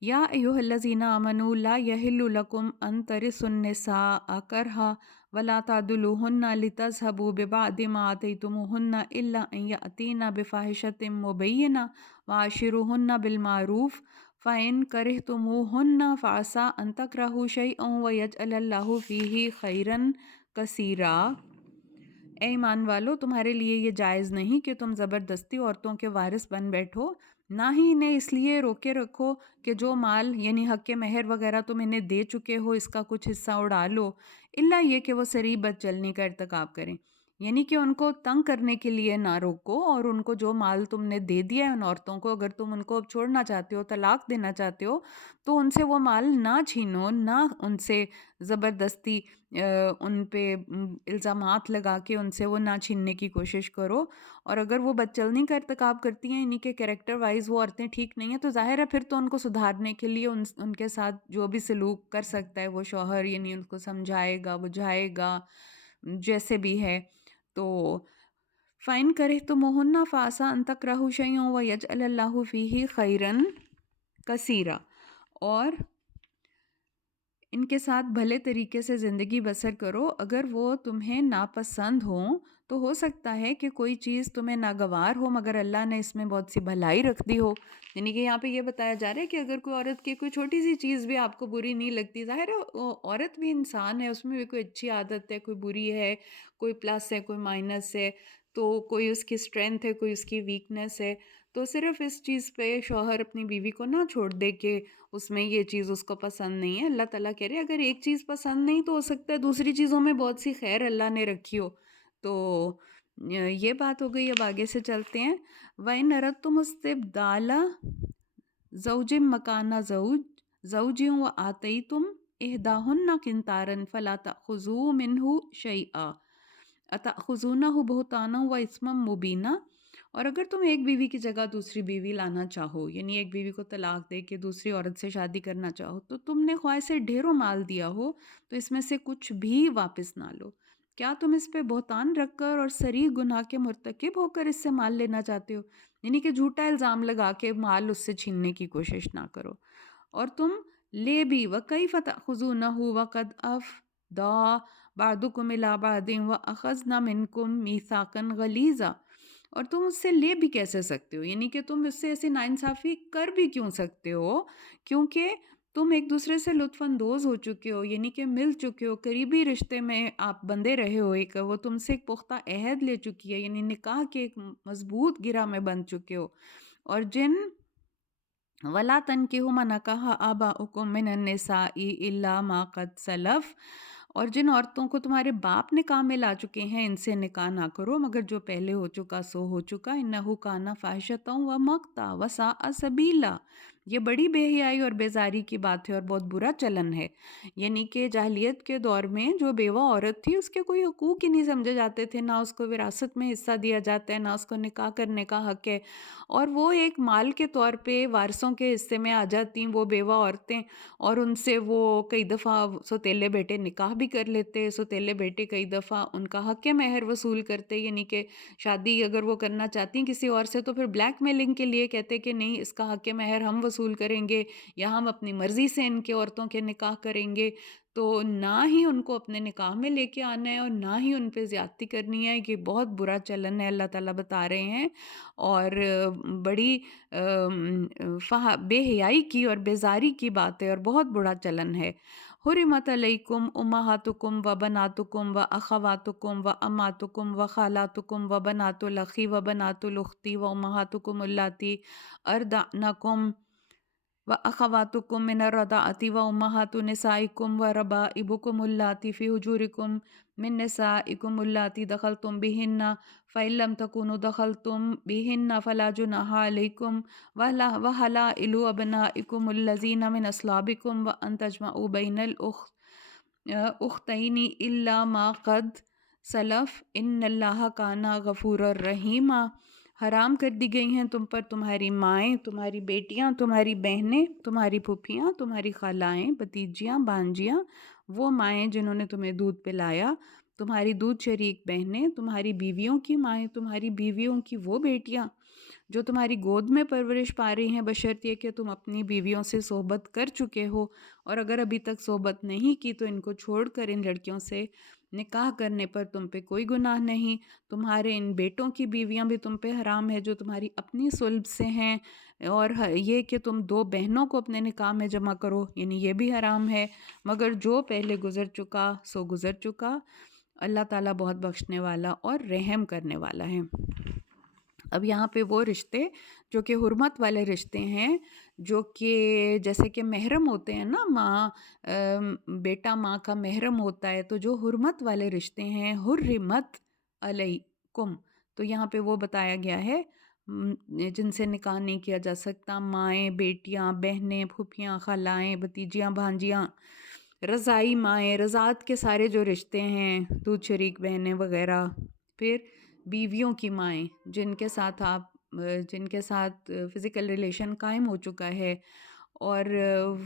یا ایھا الذین آمنوا لا یحل لکم ان ترثوا النساء کرہا ولا تعضلوہن لتذہبوا ببعض ما آتیتموہن الا ان یأتین بفاحشۃ مبینہ وعاشروہن بالمعروف فإن کرہتموہن فعسیٰ ان تکرہوا شیئا ویجعل اللہ فیہ خیرا کثیرا۔ اے ایمان والو، تمہارے لیے یہ جائز نہیں کہ تم زبردستی عورتوں کے وارث بن بیٹھو، نہ ہی انہیں اس لیے روکے رکھو کہ جو مال یعنی حق مہر وغیرہ تم انہیں دے چکے ہو اس کا کچھ حصہ اڑا لو، الا یہ کہ وہ صریح بد چلنی کا ارتکاب کریں، یعنی کہ ان کو تنگ کرنے کے لیے نہ روکو، اور ان کو جو مال تم نے دے دیا ہے ان عورتوں کو، اگر تم ان کو اب چھوڑنا چاہتے ہو، طلاق دینا چاہتے ہو، تو ان سے وہ مال نہ چھینو، نہ ان سے زبردستی ان پہ الزامات لگا کے ان سے وہ نہ چھیننے کی کوشش کرو، اور اگر وہ بدچلنی کا ارتکاب کرتی ہیں یعنی کہ کریکٹر وائز وہ عورتیں ٹھیک نہیں ہیں تو ظاہر ہے پھر تو ان کو سدھارنے کے لیے ان کے ساتھ جو بھی سلوک کر سکتا ہے وہ شوہر، یعنی ان کو سمجھائے گا، بجھائے گا، جیسے بھی ہے۔ تو فَإِن كَرِهْتُمُوهُنَّ فَعَسَىٰ أَن تَكْرَهُوا شَيْئًا وَيَجْعَلَ اللَّهُ فِيهِ خَيْرًا كَثِيرًا۔ اور ان کے ساتھ بھلے طریقے سے زندگی بسر کرو، اگر وہ تمہیں ناپسند ہوں تو ہو سکتا ہے کہ کوئی چیز تمہیں ناگوار ہو مگر اللہ نے اس میں بہت سی بھلائی رکھ دی ہو، یعنی کہ یہاں پہ یہ بتایا جا رہا ہے کہ اگر کوئی عورت کی کوئی چھوٹی سی چیز بھی آپ کو بری نہیں لگتی، ظاہر ہے عورت بھی انسان ہے، اس میں بھی کوئی اچھی عادت ہے، کوئی بری ہے، کوئی پلس ہے، کوئی مائنس ہے، تو کوئی اس کی اسٹرینتھ ہے، کوئی اس کی ویکنس ہے، تو صرف اس چیز پہ شوہر اپنی بیوی کو نہ چھوڑ دے کہ اس میں یہ چیز اس کو پسند نہیں ہے۔ اللہ تعالیٰ کہہ رہے اگر ایک چیز پسند نہیں تو ہو سکتا ہے دوسری چیزوں میں بہت سی خیر اللہ نے رکھی ہو۔ تو یہ بات ہو گئی، اب آگے سے چلتے ہیں۔ وَإِنْ أَرَدْتُمُ اسْتِبْدَالَ زَوْجٍ مَّكَانَ زَوْجٍ وَآتَيْتُمْ إِحْدَاهُنَّ قِنطَارًا فَلَا تَأْخُذُوا مِنْهُ شَيْئًا أَتَأْخُذُونَهُ بُهْتَانًا وَإِثْمًا مُّبِينًا۔ اور اگر تم ایک بیوی کی جگہ دوسری بیوی لانا چاہو، یعنی ایک بیوی کو طلاق دے کے دوسری عورت سے شادی کرنا چاہو، تو تم نے خواہ سے ڈھیروں مال دیا ہو تو اس میں سے کچھ بھی واپس نہ لو۔ کیا تم اس پہ بہتان رکھ کر اور صریح گناہ کے مرتکب ہو کر اس سے مال لینا چاہتے ہو؟ یعنی کہ جھوٹا الزام لگا کے مال اس سے چھیننے کی کوشش نہ کرو۔ اور تم لے بھی وَكَيْفَ تَأْخُذُونَهُ وَقَدْ أَفْضَىٰ بَعْضُكُمْ إِلَىٰ بَعْضٍ وَأَخَذْنَ مِنْكُمْ مِيثَاقًا غَلِيظًا۔ اور تم اس سے لے بھی کیسے سکتے ہو، یعنی کہ تم اس سے ایسی ناانصافی کر بھی کیوں سکتے ہو، کیونکہ تم ایک دوسرے سے لطف اندوز ہو چکے ہو، یعنی کہ مل چکے ہو، قریبی رشتے میں آپ بندے رہے ہو، ایک وہ تم سے ایک پختہ عہد لے چکی ہے، یعنی نکاح کے ایک مضبوط گرہ میں بند چکے ہو، اور جن ولا تنکحوا ما نکح آباؤکم من النساء الا ما قد سلف، اور جن عورتوں کو تمہارے باپ نکاح میں لا چکے ہیں ان سے نکاح نہ کرو مگر جو پہلے ہو چکا سو ہو چکا، انہ کان فاحشۃ و مقتا وساء سبیلا، یہ بڑی بے حیائی اور بیزاری کی بات ہے اور بہت برا چلن ہے۔ یعنی کہ جاہلیت کے دور میں جو بیوہ عورت تھی اس کے کوئی حقوق ہی نہیں سمجھے جاتے تھے، نہ اس کو وراثت میں حصہ دیا جاتا ہے، نہ اس کو نکاح کرنے کا حق ہے، اور وہ ایک مال کے طور پہ وارثوں کے حصے میں آ جاتی وہ بیوہ عورتیں، اور ان سے وہ کئی دفعہ سوتیلے بیٹے نکاح بھی کر لیتے، سوتیلے بیٹے کئی دفعہ ان کا حق مہر وصول کرتے، یعنی کہ شادی اگر وہ کرنا چاہتی ہیں کسی اور سے تو پھر بلیک میلنگ کے لیے کہتے کہ نہیں اس کا حق مہر ہم وصول کریں گے یا ہم اپنی مرضی سے ان کے عورتوں کے نکاح کریں گے۔ تو نہ ہی ان کو اپنے نکاح میں لے کے آنا ہے اور نہ ہی ان پہ زیادتی کرنی ہے، یہ بہت برا چلن ہے اللہ تعالیٰ بتا رہے ہیں، اور بڑی بے حیائی کی اور بیزاری کی بات ہے اور بہت بڑا چلن ہے۔ حرمت علیکم امہاتکم و بناتکم و اخواتکم و اماتکم و خالاتکم و بنات الاخی و بنات الاختی و امہاتکم اللاتی ارضعنکم وَأَخَوَاتُكُم مِّنَ الرَّضَاعَةِ وَأُمَّهَاتُ نِسَائِكُمْ وَرَبَائِبُكُمُ اللَّاتِي فِي حُجُورِكُم مِّن نِّسَائِكُمُ اللَّاتِي دَخَلْتُم بِهِنَّ فَإِن لَّمْ تَكُونُوا دَخَلْتُم بِهِنَّ فَلَا جُنَاحَ عَلَيْكُمْ وَحَلَائِلُ أَبْنَائِكُمُ الَّذِينَ مِنْ أَصْلَابِكُمْ وَأَن تَجْمَعُوا بَيْنَ الْأُخْتَيْنِ إِلَّا مَا قَدْ سَلَفَ إِنَّ اللَّهَ كَانَ غَفُورًا رَّحِيمًا۔ حرام کر دی گئی ہیں تم پر تمہاری مائیں، تمہاری بیٹیاں، تمہاری بہنیں، تمہاری پھوپھیاں، تمہاری خالائیں، بھتیجیاں، بانجیاں، وہ مائیں جنہوں نے تمہیں دودھ پلایا، تمہاری دودھ شریک بہنیں، تمہاری بیویوں کی مائیں، تمہاری بیویوں کی وہ بیٹیاں جو تمہاری گود میں پرورش پا رہی ہیں بشرط یہ کہ تم اپنی بیویوں سے صحبت کر چکے ہو، اور اگر ابھی تک صحبت نہیں کی تو ان کو چھوڑ کر ان لڑکیوں سے نکاح کرنے پر تم پہ کوئی گناہ نہیں۔ تمہارے ان بیٹوں کی بیویاں بھی تم پہ حرام ہے جو تمہاری اپنی صلب سے ہیں، اور یہ کہ تم دو بہنوں کو اپنے نکاح میں جمع کرو یعنی یہ بھی حرام ہے، مگر جو پہلے گزر چکا سو گزر چکا۔ اللہ تعالیٰ بہت بخشنے والا اور رحم کرنے والا ہے۔ اب یہاں پہ وہ رشتے جو کہ حرمت والے رشتے ہیں، جو کہ جیسے کہ محرم ہوتے ہیں نا، ماں بیٹا ماں کا محرم ہوتا ہے، تو جو حرمت والے رشتے ہیں حرمت علیکم، تو یہاں پہ وہ بتایا گیا ہے جن سے نکاح نہیں کیا جا سکتا، مائیں، بیٹیاں، بہنیں، پھوپھیاں، خالائیں، بھتیجیاں، بھانجیاں، رضائی مائیں، رضاعت کے سارے جو رشتے ہیں، دودھ شریک بہنیں وغیرہ، پھر بیویوں کی مائیں جن کے ساتھ فزیکل ریلیشن قائم ہو چکا ہے، اور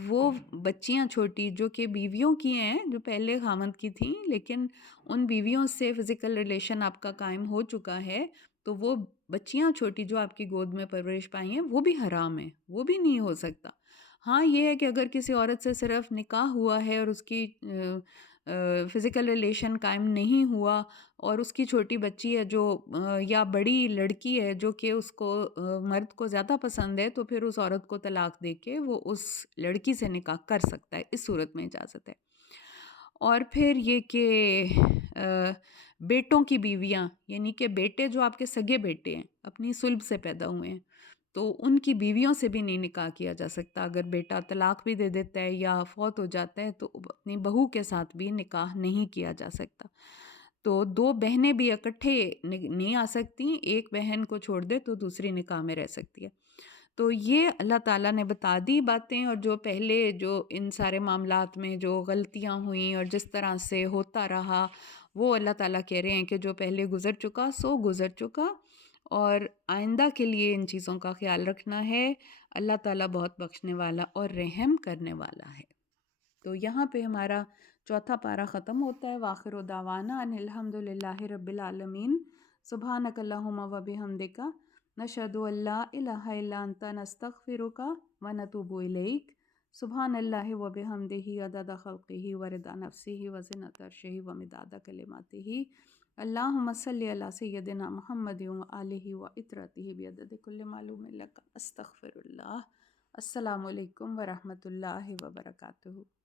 وہ بچیاں چھوٹی جو کہ بیویوں کی ہیں جو پہلے خامند کی تھیں لیکن ان بیویوں سے فزیکل ریلیشن آپ کا قائم ہو چکا ہے، تو وہ بچیاں چھوٹی جو آپ کی گود میں پرورش پائی ہیں وہ بھی حرام ہیں، وہ بھی نہیں ہو سکتا۔ ہاں یہ ہے کہ اگر کسی عورت سے صرف نکاح ہوا ہے اور اس کی فزیکل ریلیشن قائم نہیں ہوا اور اس کی چھوٹی بچی ہے جو یا بڑی لڑکی ہے جو کہ اس کو مرد کو زیادہ پسند ہے، تو پھر اس عورت کو طلاق دے کے وہ اس لڑکی سے نکاح کر سکتا ہے، اس صورت میں اجازت ہے۔ اور پھر یہ کہ بیٹوں کی بیویاں یعنی کہ بیٹے جو آپ کے سگے بیٹے ہیں اپنی صلب سے پیدا ہوئے ہیں، تو ان کی بیویوں سے بھی نہیں نکاح کیا جا سکتا۔ اگر بیٹا طلاق بھی دے دیتا ہے یا فوت ہو جاتا ہے تو اپنی بہو کے ساتھ بھی نکاح نہیں کیا جا سکتا۔ تو دو بہنیں بھی اکٹھے نہیں آ سکتی، ایک بہن کو چھوڑ دے تو دوسری نکاح میں رہ سکتی ہے۔ تو یہ اللہ تعالیٰ نے بتا دی باتیں، اور جو پہلے جو ان سارے معاملات میں جو غلطیاں ہوئیں اور جس طرح سے ہوتا رہا، وہ اللہ تعالیٰ کہہ رہے ہیں کہ جو پہلے گزر چکا سو گزر چکا، اور آئندہ کے لیے ان چیزوں کا خیال رکھنا ہے۔ اللہ تعالیٰ بہت بخشنے والا اور رحم کرنے والا ہے۔ تو یہاں پہ ہمارا چوتھا پارہ ختم ہوتا ہے۔ وآخر دعوانا ان الحمد للہ رب العالمین۔ سبحانک اللہم و بحمدک، نشہد ان لا الہ الا انت، نستغفرک و نتوب الیک۔ سبحان اللہ و بحمدہ عدد خلقہ و رضا نفسہ و زنۃ عرشہ و مداد کلماتہ۔ اللہم صلی علی سیدنا محمد و آلہ و اطرتہ بعدد کل معلوم لک، استغفر اللہ۔ السلام علیکم ورحمۃ اللہ وبرکاتہ۔